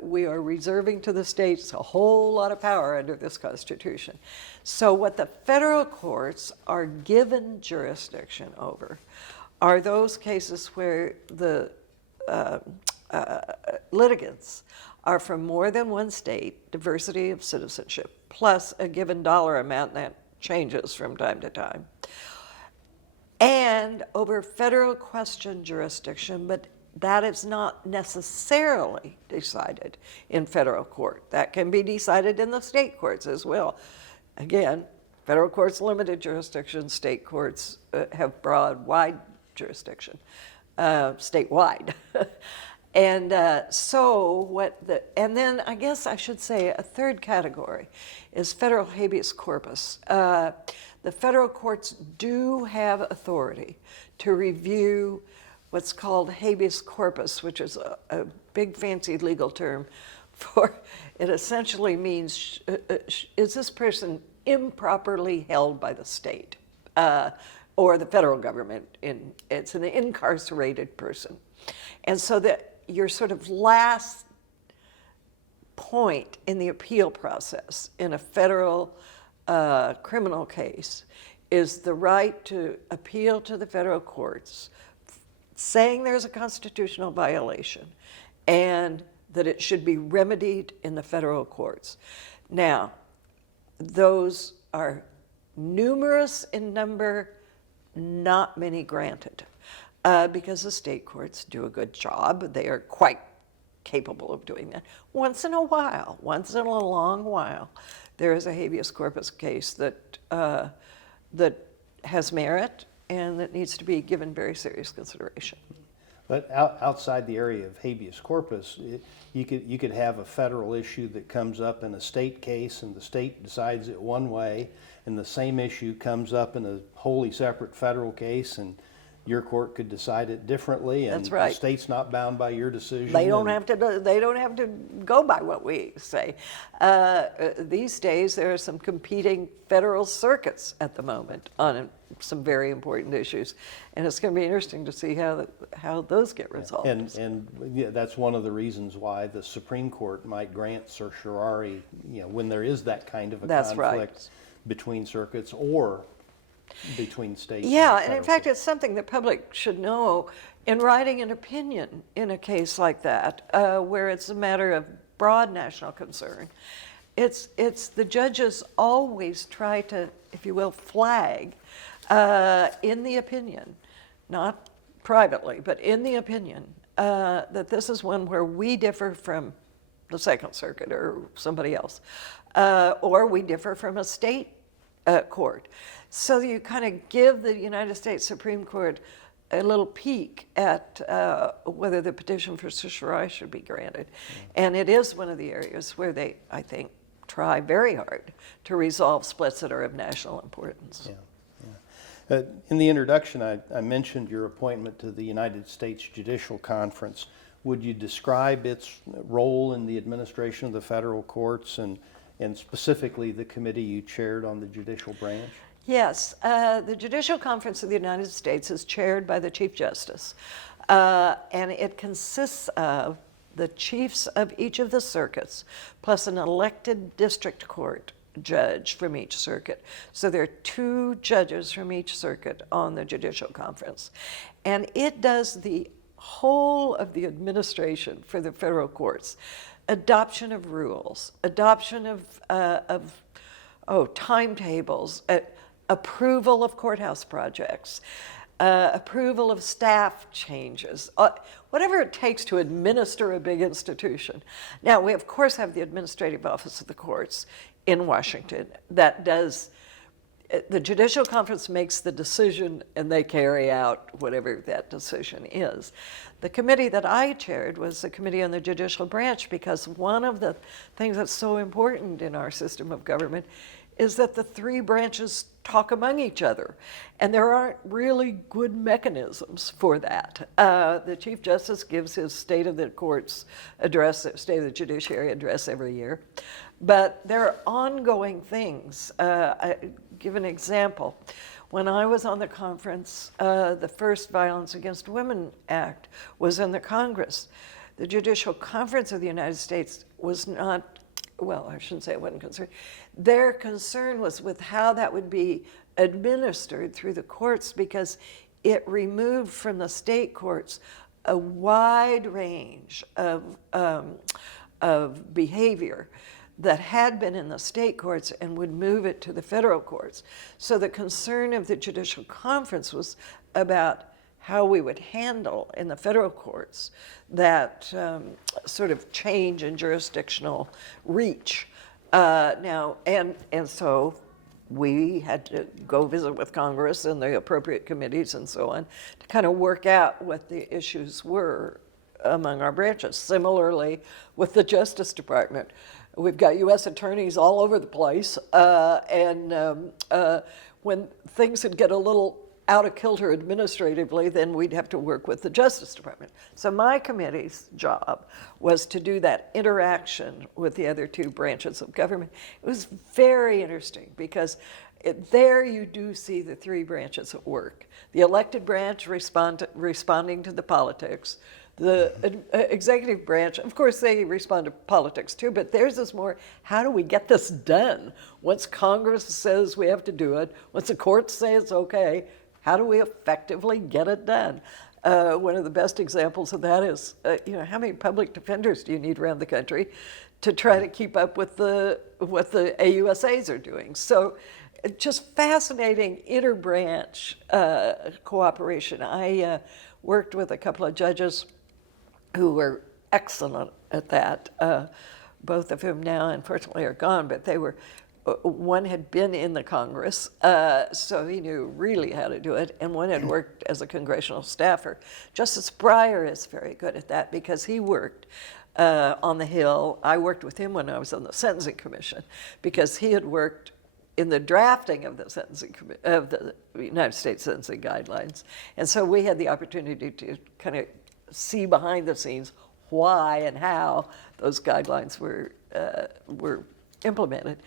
we are reserving to the states a whole lot of power under this Constitution. So what the federal courts are given jurisdiction over are those cases where the litigants are from more than one state, diversity of citizenship, plus a given dollar amount, and that changes from time to time, and over federal question jurisdiction, but that is not necessarily decided in federal court. That can be decided in the state courts as well. Again, federal courts limited jurisdiction, state courts have broad, wide jurisdiction, statewide. And and then I guess I should say a third category is federal habeas corpus. The federal courts do have authority to review what's called habeas corpus, which is a big fancy legal term for, it essentially means, is this person improperly held by the state or the federal government? It's an incarcerated person. And so that your sort of last point in the appeal process in a federal criminal case is the right to appeal to the federal courts, saying there's a constitutional violation and that it should be remedied in the federal courts. Now, those are numerous in number, not many granted, because the state courts do a good job. They are quite capable of doing that. Once in a while, once in a long while, there is a habeas corpus case that has merit and that needs to be given very serious consideration. But outside the area of habeas corpus, you could have a federal issue that comes up in a state case, and the state decides it one way, and the same issue comes up in a wholly separate federal case, and your court could decide it differently, and That's right. The state's not bound by your decision. They don't have to. They don't have to go by what we say. These days, there are some competing federal circuits at the moment on some very important issues, and it's going to be interesting to see how those get resolved. And yeah, that's one of the reasons why the Supreme Court might grant certiorari, when there is that kind of a That's conflict right. between circuits or between states. Yeah, and in fact, it's something the public should know. In writing an opinion in a case like that, where it's a matter of broad national concern, it's the judges always try to, if you will, flag in the opinion, not privately, but in the opinion, that this is one where we differ from the Second Circuit or somebody else, or we differ from a state court. So you kind of give the United States Supreme Court a little peek at whether the petition for certiorari should be granted. And it is one of the areas where they, I think, try very hard to resolve splits that are of national importance. Yeah. In the introduction, I mentioned your appointment to the United States Judicial Conference. Would you describe its role in the administration of the federal courts and specifically the committee you chaired on the judicial branch? Yes, the Judicial Conference of the United States is chaired by the Chief Justice, and it consists of the chiefs of each of the circuits, plus an elected district court judge from each circuit. So there are 2 judges from each circuit on the Judicial Conference. And it does the whole of the administration for the federal courts, adoption of rules, adoption of timetables, approval of courthouse projects, approval of staff changes, whatever it takes to administer a big institution. Now, we of course have the Administrative Office of the Courts in Washington that does, the Judicial Conference makes the decision and they carry out whatever that decision is. The committee that I chaired was the Committee on the Judicial Branch, because one of the things that's so important in our system of government is that the three branches talk among each other. And there aren't really good mechanisms for that. The Chief Justice gives his State of the Courts address, State of the Judiciary address every year. But there are ongoing things. I give an example. When I was on the conference, the first Violence Against Women Act was in the Congress. The Judicial Conference of the United States was not, well, I shouldn't say it wasn't concerned. Their concern was with how that would be administered through the courts, because it removed from the state courts a wide range of behavior that had been in the state courts and would move it to the federal courts. So the concern of the Judicial Conference was about how we would handle in the federal courts that sort of change in jurisdictional reach. So we had to go visit with Congress and the appropriate committees and so on to kind of work out what the issues were among our branches. Similarly, with the Justice Department, we've got U.S. attorneys all over the place, when things would get a little out of kilter administratively, then we'd have to work with the Justice Department. So my committee's job was to do that interaction with the other two branches of government. It was very interesting because there you do see the three branches at work. The elected branch responding to the politics. The executive branch, of course, they respond to politics too, but theirs is more, how do we get this done? Once Congress says we have to do it, once the courts say it's okay, how do we effectively get it done? One of the best examples of that is, how many public defenders do you need around the country to try to keep up with what the AUSAs are doing? So just fascinating interbranch cooperation. I worked with a couple of judges who were excellent at that, both of whom now unfortunately are gone, but they were, one had been in the Congress, so he knew really how to do it, and one had worked as a congressional staffer. Justice Breyer is very good at that because he worked on the Hill. I worked with him when I was on the Sentencing Commission because he had worked in the drafting of the the United States sentencing guidelines, and so we had the opportunity to kind of see behind the scenes why and how those guidelines were implemented.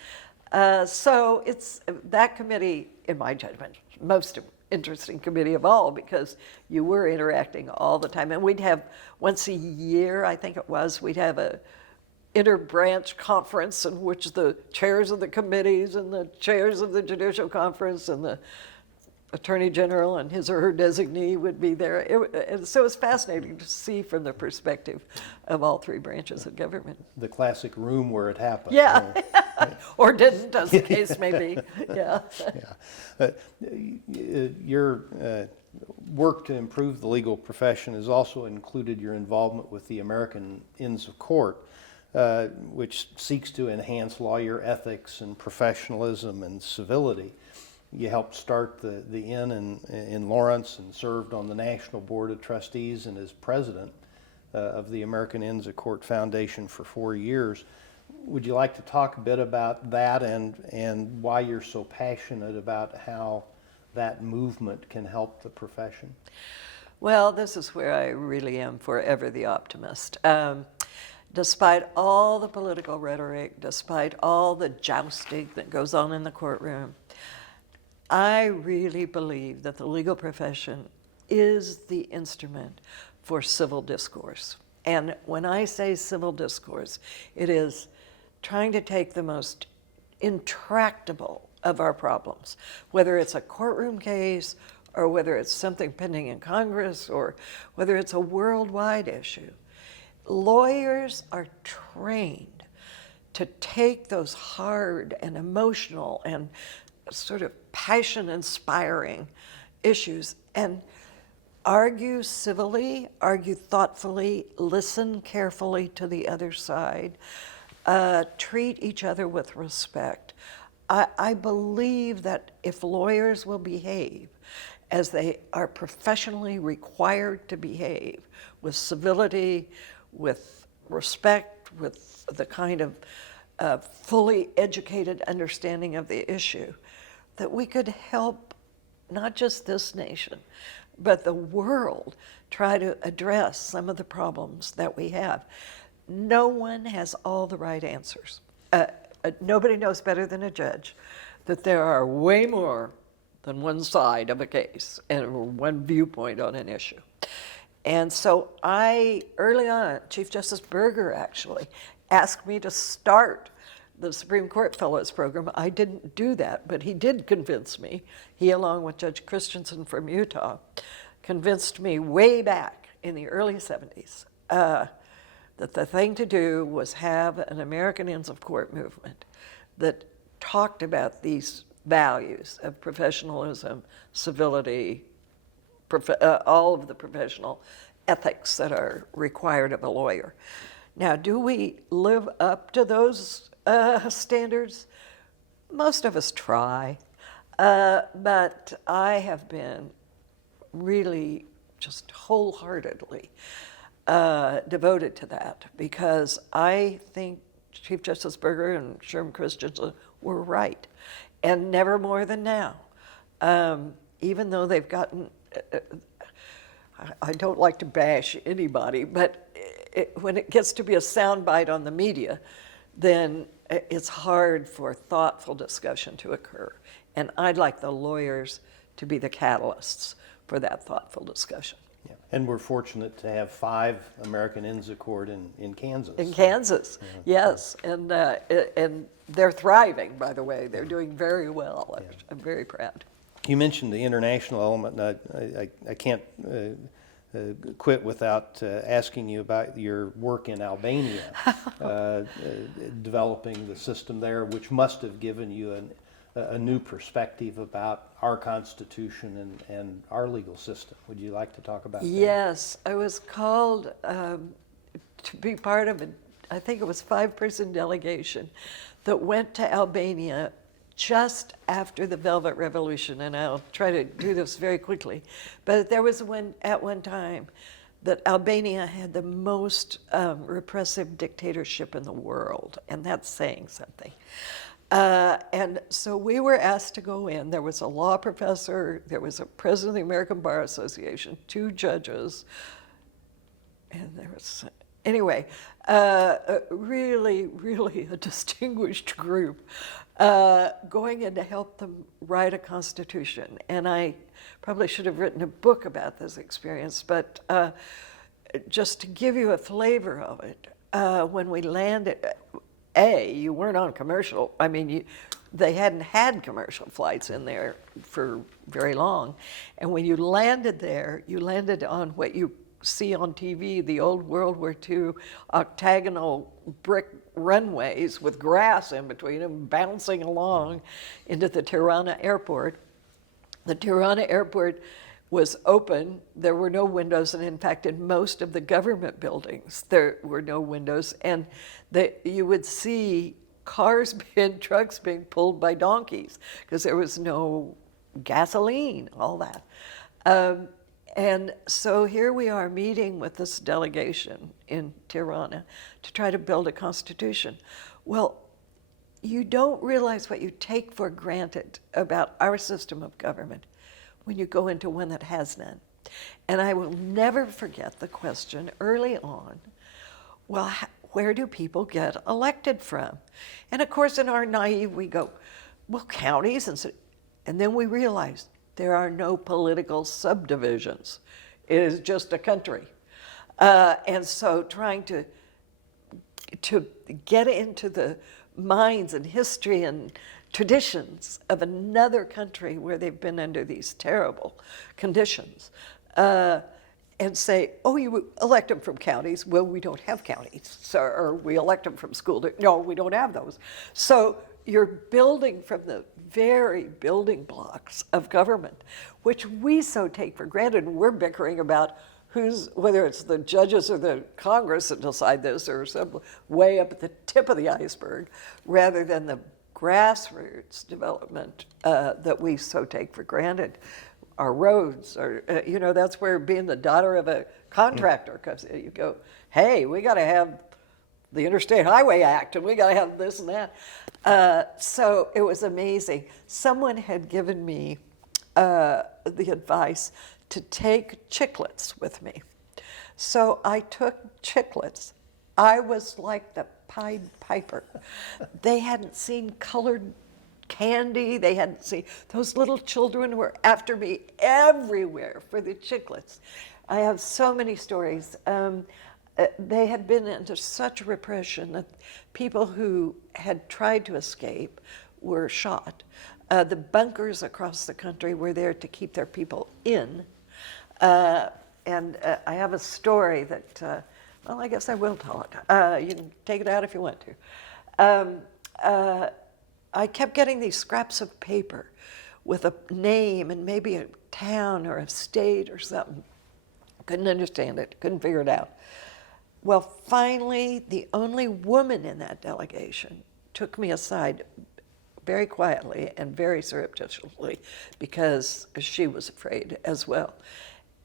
So it's that committee, in my judgment, most interesting committee of all, because you were interacting all the time. And we'd have, once a year, I think it was, we'd have a interbranch conference in which the chairs of the committees and the chairs of the Judicial Conference and the Attorney General and his or her designee would be there. So it's fascinating to see from the perspective of all three branches of government. The classic room where it happened. Yeah, or didn't, as the case may be. Yeah. Your work to improve the legal profession has also included your involvement with the American Inns of Court, which seeks to enhance lawyer ethics and professionalism and civility. You helped start the inn in Lawrence and served on the National Board of Trustees and as president of the American Inns of Court Foundation for 4 years. Would you like to talk a bit about that and why you're so passionate about how that movement can help the profession? Well, this is where I really am forever the optimist. Despite all the political rhetoric, despite all the jousting that goes on in the courtroom, I really believe that the legal profession is the instrument for civil discourse. And when I say civil discourse, it is trying to take the most intractable of our problems, whether it's a courtroom case or whether it's something pending in Congress, or whether it's a worldwide issue, lawyers are trained to take those hard and emotional and sort of passion-inspiring issues and argue civilly, argue thoughtfully, listen carefully to the other side, treat each other with respect. I believe that if lawyers will behave as they are professionally required to behave, with civility, with respect, with the kind of fully educated understanding of the issue, that we could help not just this nation, but the world try to address some of the problems that we have. No one has all the right answers. Nobody knows better than a judge that there are way more than one side of a case and one viewpoint on an issue. And so early on, Chief Justice Berger actually asked me to start the Supreme Court Fellows Program. I didn't do that, but he did convince me. He, along with Judge Christensen from Utah, convinced me way back in the early 70s that the thing to do was have an American Ends of Court movement that talked about these values of professionalism, civility, all of the professional ethics that are required of a lawyer. Now, do we live up to those standards? Most of us try, but I have been really just wholeheartedly devoted to that, because I think Chief Justice Berger and Sherman Christensen were right, and never more than now. Even though they've gotten, I don't like to bash anybody, but when it gets to be a soundbite on the media, then it's hard for thoughtful discussion to occur. And I'd like the lawyers to be the catalysts for that thoughtful discussion. Yeah. And we're fortunate to have 5 American Ends of Court in Kansas. In Kansas, yes. And they're thriving, by the way. They're doing very well. Yeah. I'm very proud. You mentioned the international element, and I can't quit without asking you about your work in Albania, developing the system there, which must have given you a new perspective about our Constitution and our legal system. Would you like to talk about that? Yes, I was called to be part of I think it was 5-person delegation that went to Albania just after the Velvet Revolution, and I'll try to do this very quickly. But there was at one time that Albania had the most repressive dictatorship in the world, and that's saying something. And so we were asked to go in. There was a law professor, there was a president of the American Bar Association, 2 judges, and there was, anyway, really, really a distinguished group going in to help them write a constitution. And I probably should have written a book about this experience, but just to give you a flavor of it, when we landed, you weren't on commercial. I mean, they hadn't had commercial flights in there for very long. And when you landed there, you landed on what you see on TV, the old World War II octagonal brick runways with grass in between them, bouncing along into the Tirana airport. The Tirana airport was open. There were no windows, and in fact, in most of the government buildings, there were no windows, and you would see cars and trucks being pulled by donkeys because there was no gasoline, all that. And so here we are meeting with this delegation in Tirana to try to build a constitution. Well, you don't realize what you take for granted about our system of government when you go into one that has none. And I will never forget the question early on, well, where do people get elected from? And of course, in our naive, we go, well, counties. And then we realize there are no political subdivisions. It is just a country. And so trying to to get into the minds and history and traditions of another country where they've been under these terrible conditions, and say, oh, you elect them from counties. Well, we don't have counties. So, or we elect them from school. No, we don't have those. So you're building from the very building blocks of government, which we so take for granted. And we're bickering about whether it's the judges or the Congress that decide this, or some way up at the tip of the iceberg, rather than the grassroots development that we so take for granted. Our roads, or that's where being the daughter of a contractor comes in. You go, hey, we got to have the Interstate Highway Act, and we got to have this and that. So it was amazing. Someone had given me the advice to take chiclets with me. So I took chiclets. I was like the Pied Piper. They hadn't seen colored candy. They hadn't seen, those little children were after me everywhere for the chiclets. I have so many stories. They had been under such repression that people who had tried to escape were shot. The bunkers across the country were there to keep their people in. And I have a story that, well, I guess I will tell it. You can take it out if you want to. I kept getting these scraps of paper with a name and maybe a town or a state or something. Couldn't understand it, couldn't figure it out. Well, finally, the only woman in that delegation took me aside very quietly and very surreptitiously, because she was afraid as well.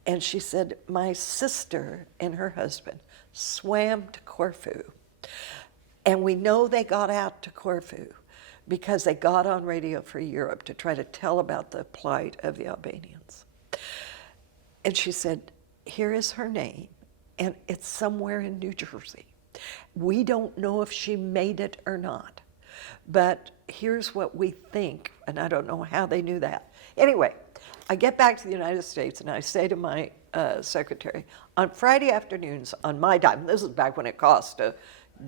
And she said, my sister and her husband swam to Corfu. And we know they got out to Corfu because they got on Radio Free Europe to try to tell about the plight of the Albanians. And she said, here is her name, and it's somewhere in New Jersey. We don't know if she made it or not, but here's what we think, and I don't know how they knew that. Anyway, I get back to the United States, and I say to my secretary, on Friday afternoons, on my dime, this is back when it cost to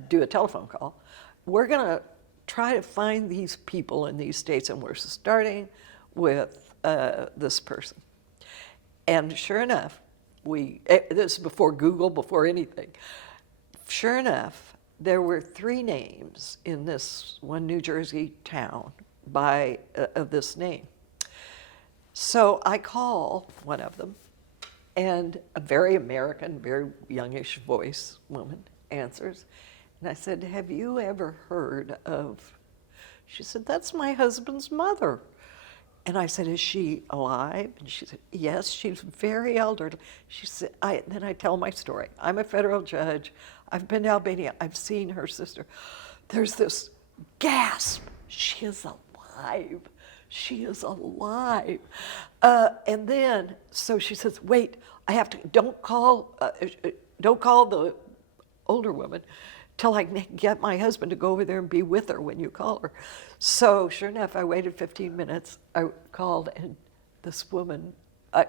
do a telephone call, we're gonna try to find these people in these states, and we're starting with this person. And sure enough, this is before Google, before anything. Sure enough, there were 3 names in this one New Jersey town of this name. So I call one of them, and a very American, very youngish voice woman answers. And I said, have you ever heard of, she said, that's my husband's mother. And I said, is she alive? And she said, yes, she's very elderly. She said, then I tell my story. I'm a federal judge. I've been to Albania. I've seen her sister. There's this gasp. She is alive. She is alive. And then, so she says, wait, I have to, don't call the older woman till I get my husband to go over there and be with her when you call her. So sure enough, I waited 15 minutes. I called, and this woman,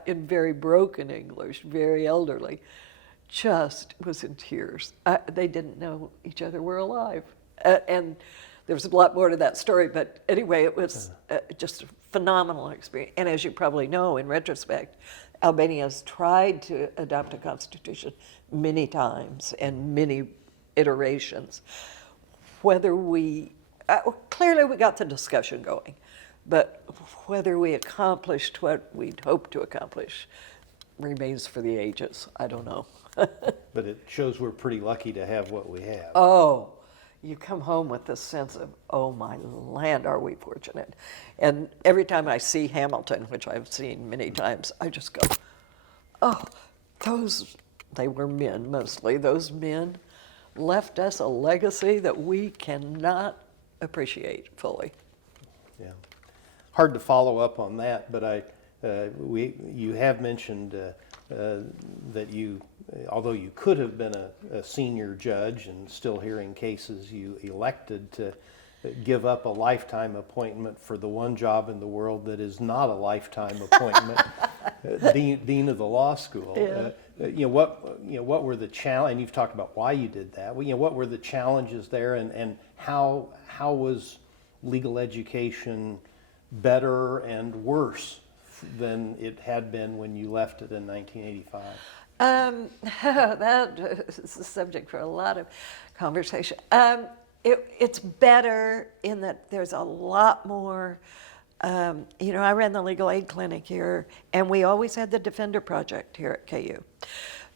in very broken English, very elderly, just was in tears. They didn't know each other were alive. And there's a lot more to that story, but anyway, it was just a phenomenal experience. And as you probably know, in retrospect, Albania has tried to adopt a constitution many times and many iterations. Whether we, clearly we got the discussion going, but whether we accomplished what we'd hoped to accomplish remains for the ages. I don't know. But it shows we're pretty lucky to have what we have. Oh, you come home with this sense of, oh my land, are we fortunate. And every time I see Hamilton, which I've seen many times, I just go, oh, they were men mostly, those men left us a legacy that we cannot appreciate fully. Yeah, hard to follow up on that, but you have mentioned that you, although you could have been a senior judge and still hearing cases, you elected to give up a lifetime appointment for the one job in the world that is not a lifetime appointment, dean of the law school. Yeah. What were the challenges? And you've talked about why you did that. Well, what were the challenges there, and how was legal education better and worse than it had been when you left it in 1985? That is a subject for a lot of conversation. It's better in that there's a lot more. I ran the legal aid clinic here, and we always had the Defender Project here at KU.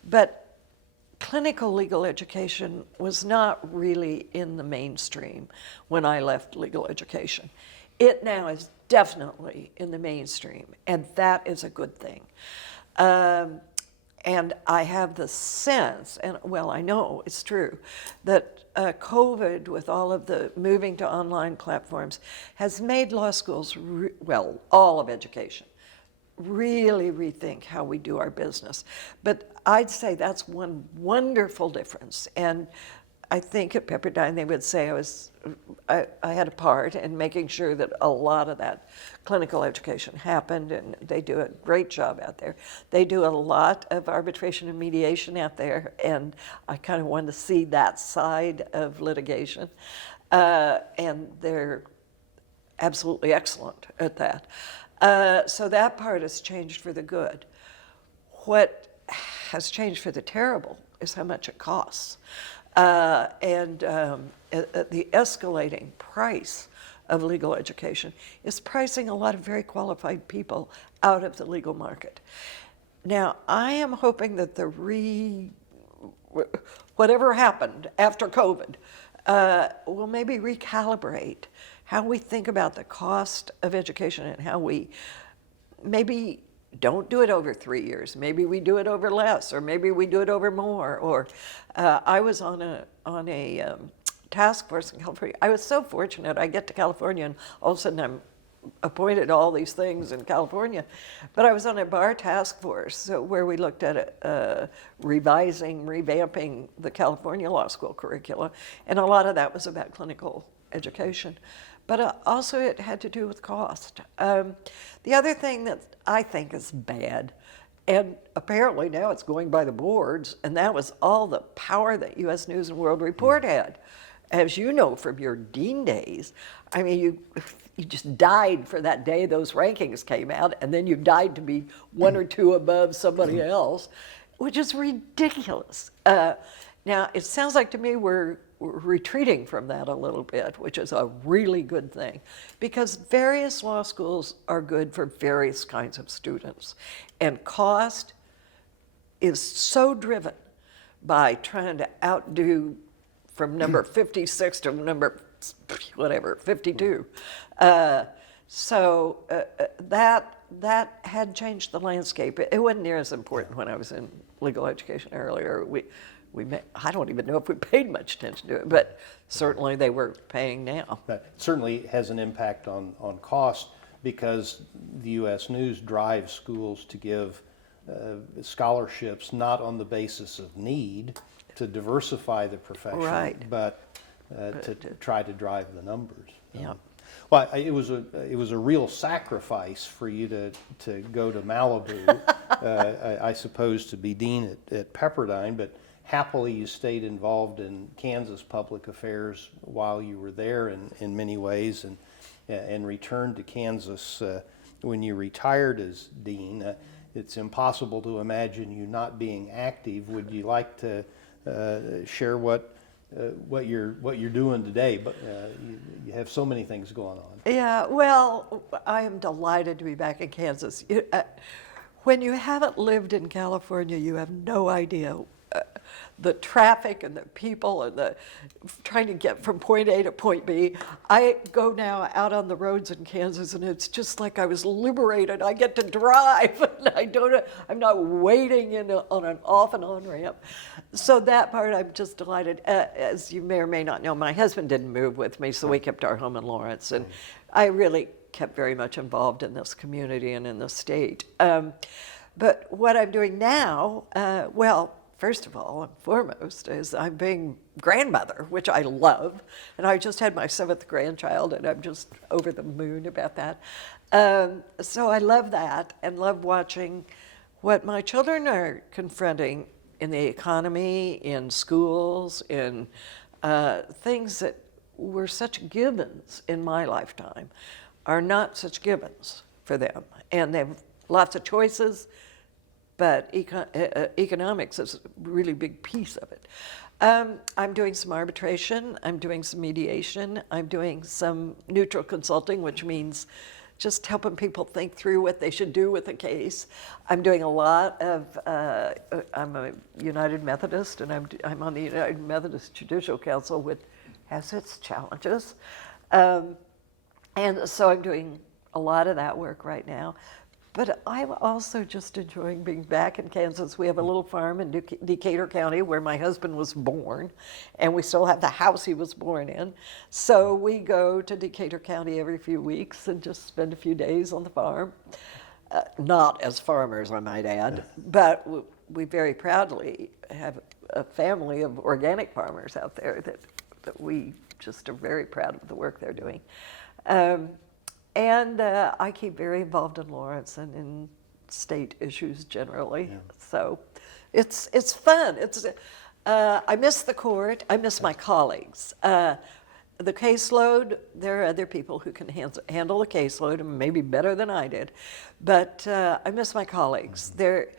But clinical legal education was not really in the mainstream when I left legal education. It now is definitely in the mainstream, and that is a good thing. And I have the sense, and well, I know it's true, that COVID, with all of the moving to online platforms, has made law schools, all of education, really rethink how we do our business. But I'd say that's one wonderful difference. And I think at Pepperdine they would say I had a part in making sure that a lot of that clinical education happened, and they do a great job out there. They do a lot of arbitration and mediation out there, and I kind of wanted to see that side of litigation. And they're absolutely excellent at that. So that part has changed for the good. What has changed for the terrible is how much it costs. And the escalating price of legal education is pricing a lot of very qualified people out of the legal market. Now, I am hoping that whatever happened after COVID will maybe recalibrate how we think about the cost of education and how we maybe don't do it over 3 years. Maybe we do it over less, or maybe we do it over more. Or I was on a task force in California. I was so fortunate. I get to California, and all of a sudden I'm appointed all these things in California. But I was on a bar task force where we looked at revamping the California law school curricula, and a lot of that was about clinical education. But also it had to do with cost. The other thing that I think is bad, and apparently now it's going by the boards, and that was all the power that U.S. News and World Report had. As you know from your dean days, I mean, you just died for that day those rankings came out, and then you died to be one or two above somebody else, which is ridiculous. Now, it sounds like to me we're retreating from that a little bit, which is a really good thing, because various law schools are good for various kinds of students. And cost is so driven by trying to outdo from number 56 to number 52. So that had changed the landscape. It wasn't near as important when I was in legal education earlier. I don't even know if we paid much attention to it, but certainly they were paying now. That certainly has an impact on cost, because the U.S. News drives schools to give scholarships not on the basis of need to diversify the profession, right, but to try to drive the numbers. Yeah. Well, it was a real sacrifice for you to go to Malibu, I suppose, to be dean at Pepperdine, but happily you stayed involved in Kansas public affairs while you were there in many ways, and returned to Kansas when you retired as dean. It's impossible to imagine you not being active. Would you like to share what you're doing today? But you have so many things going on. Yeah, well, I am delighted to be back in Kansas. When you haven't lived in California, you have no idea the traffic and the people and the trying to get from point A to point B. I go now out on the roads in Kansas, and it's just like I was liberated. I get to drive, and I'm not waiting on an off and on ramp. So that part, I'm just delighted. As you may or may not know, my husband didn't move with me, so we kept our home in Lawrence, and I really kept very much involved in this community and in the state. But what I'm doing now, first of all and foremost is I'm being grandmother, which I love. And I just had my 7th grandchild, and I'm just over the moon about that. So I love that and love watching what my children are confronting in the economy, in schools, in things that were such givens in my lifetime are not such givens for them. And they have lots of choices, but economics is a really big piece of it. I'm doing some arbitration, I'm doing some mediation, I'm doing some neutral consulting, which means just helping people think through what they should do with a case. I'm doing a lot of, I'm a United Methodist, and I'm on the United Methodist Judicial Council, which has its challenges. And so I'm doing a lot of that work right now. But I'm also just enjoying being back in Kansas. We have a little farm in Decatur County where my husband was born, and we still have the house he was born in. So we go to Decatur County every few weeks and just spend a few days on the farm. Not as farmers, I might add, but we very proudly have a family of organic farmers out there that we just are very proud of the work they're doing. And I keep very involved in Lawrence and in state issues generally. Yeah. So it's fun. I miss the court. I miss my colleagues. The caseload, there are other people who can handle the caseload, and maybe better than I did. But I miss my colleagues. Mm-hmm.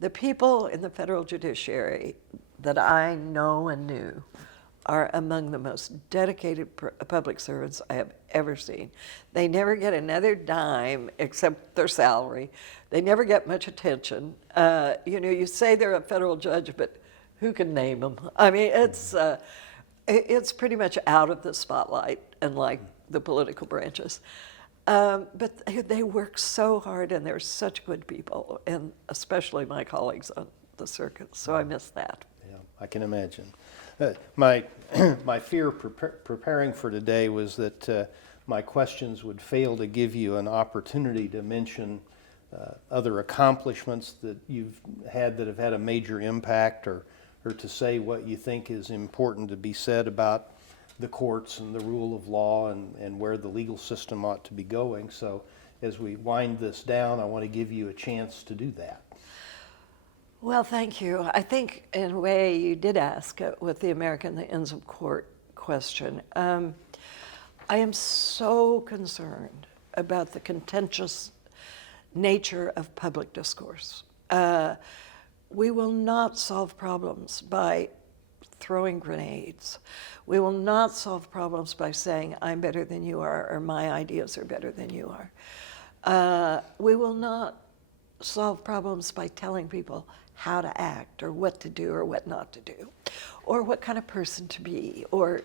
The people in the federal judiciary that I know and knew are among the most dedicated public servants I have ever seen. They never get another dime except their salary. They never get much attention. You say they're a federal judge, but who can name them? I mean, it's pretty much out of the spotlight, unlike the political branches. But they work so hard, and they're such good people, and especially my colleagues on the circuit, so I miss that. Yeah, I can imagine. My fear preparing for today was that my questions would fail to give you an opportunity to mention other accomplishments that you've had that have had a major impact, or to say what you think is important to be said about the courts and the rule of law and where the legal system ought to be going. So as we wind this down, I want to give you a chance to do that. Well, thank you. I think in a way you did ask with the American the ends of court question. I am so concerned about the contentious nature of public discourse. We will not solve problems by throwing grenades. We will not solve problems by saying I'm better than you are, or my ideas are better than you are. We will not solve problems by telling people how to act, or what to do or what not to do, or what kind of person to be, or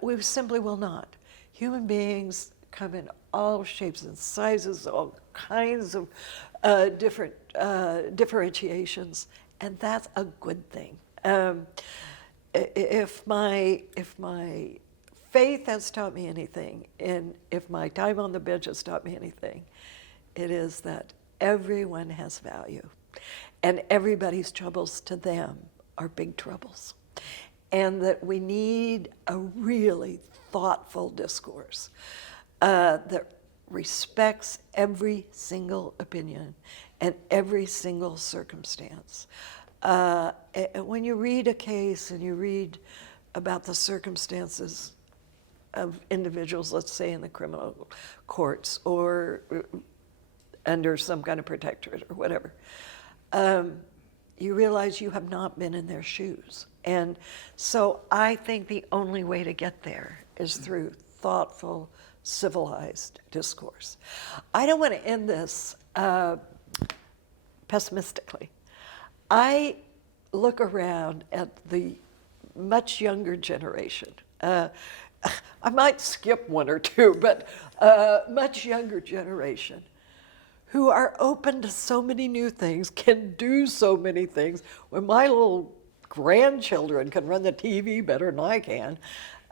we simply will not. Human beings come in all shapes and sizes, all kinds of different differentiations, and that's a good thing. If my faith has taught me anything, and if my time on the bench has taught me anything, it is that everyone has value, and everybody's troubles to them are big troubles, and that we need a really thoughtful discourse that respects every single opinion and every single circumstance. When you read a case and you read about the circumstances of individuals, let's say in the criminal courts or under some kind of protectorate or whatever, you realize you have not been in their shoes. And so I think the only way to get there is through thoughtful, civilized discourse. I don't want to end this pessimistically. I look around at the much younger generation. I might skip one or two, but much younger generation who are open to so many new things, can do so many things. When my little grandchildren can run the TV better than I can,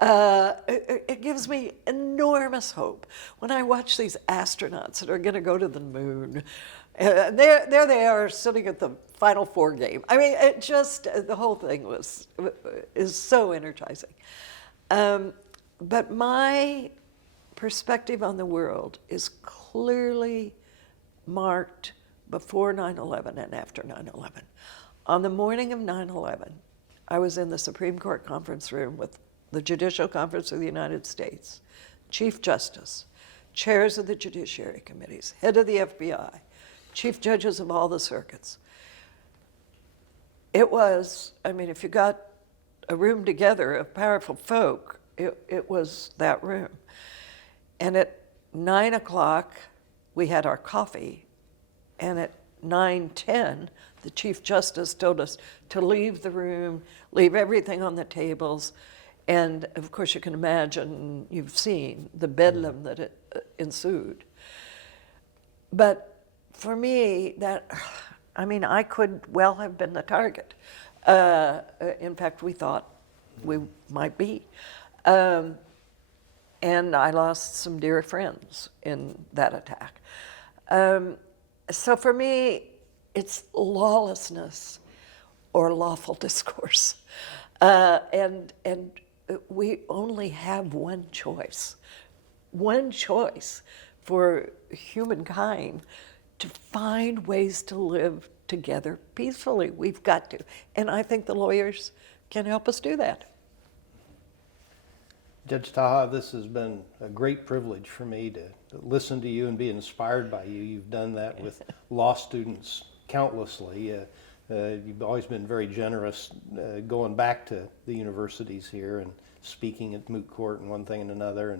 It gives me enormous hope when I watch these astronauts that are going to go to the moon. There they are sitting at the Final Four game. I mean, it just, the whole thing is so energizing. But my perspective on the world is clearly marked before 9/11 and after 9/11. On the morning of 9/11, I was in the Supreme Court conference room with the Judicial Conference of the United States, Chief Justice, chairs of the Judiciary Committees, head of the FBI, chief judges of all the circuits. It was, I mean, if you got a room together of powerful folk, it was that room. And at 9 o'clock, we had our coffee, and at 9:10, the Chief Justice told us to leave the room, leave everything on the tables, and of course you can imagine, you've seen the bedlam that it ensued. But for me, I mean, I could well have been the target. In fact, we thought we might be. And I lost some dear friends in that attack. So for me, it's lawlessness or lawful discourse. And we only have one choice for humankind to find ways to live together peacefully. We've got to. And I think the lawyers can help us do that. Judge Tacha, this has been a great privilege for me to listen to you and be inspired by you. You've done that with law students countlessly. You've always been very generous going back to the universities here and speaking at moot court and one thing and another.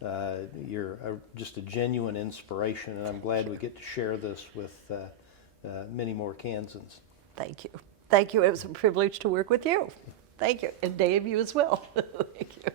And you're just a genuine inspiration, and I'm glad we get to share this with many more Kansans. Thank you. Thank you. It was a privilege to work with you. Thank you. And Dave, you as well. Thank you.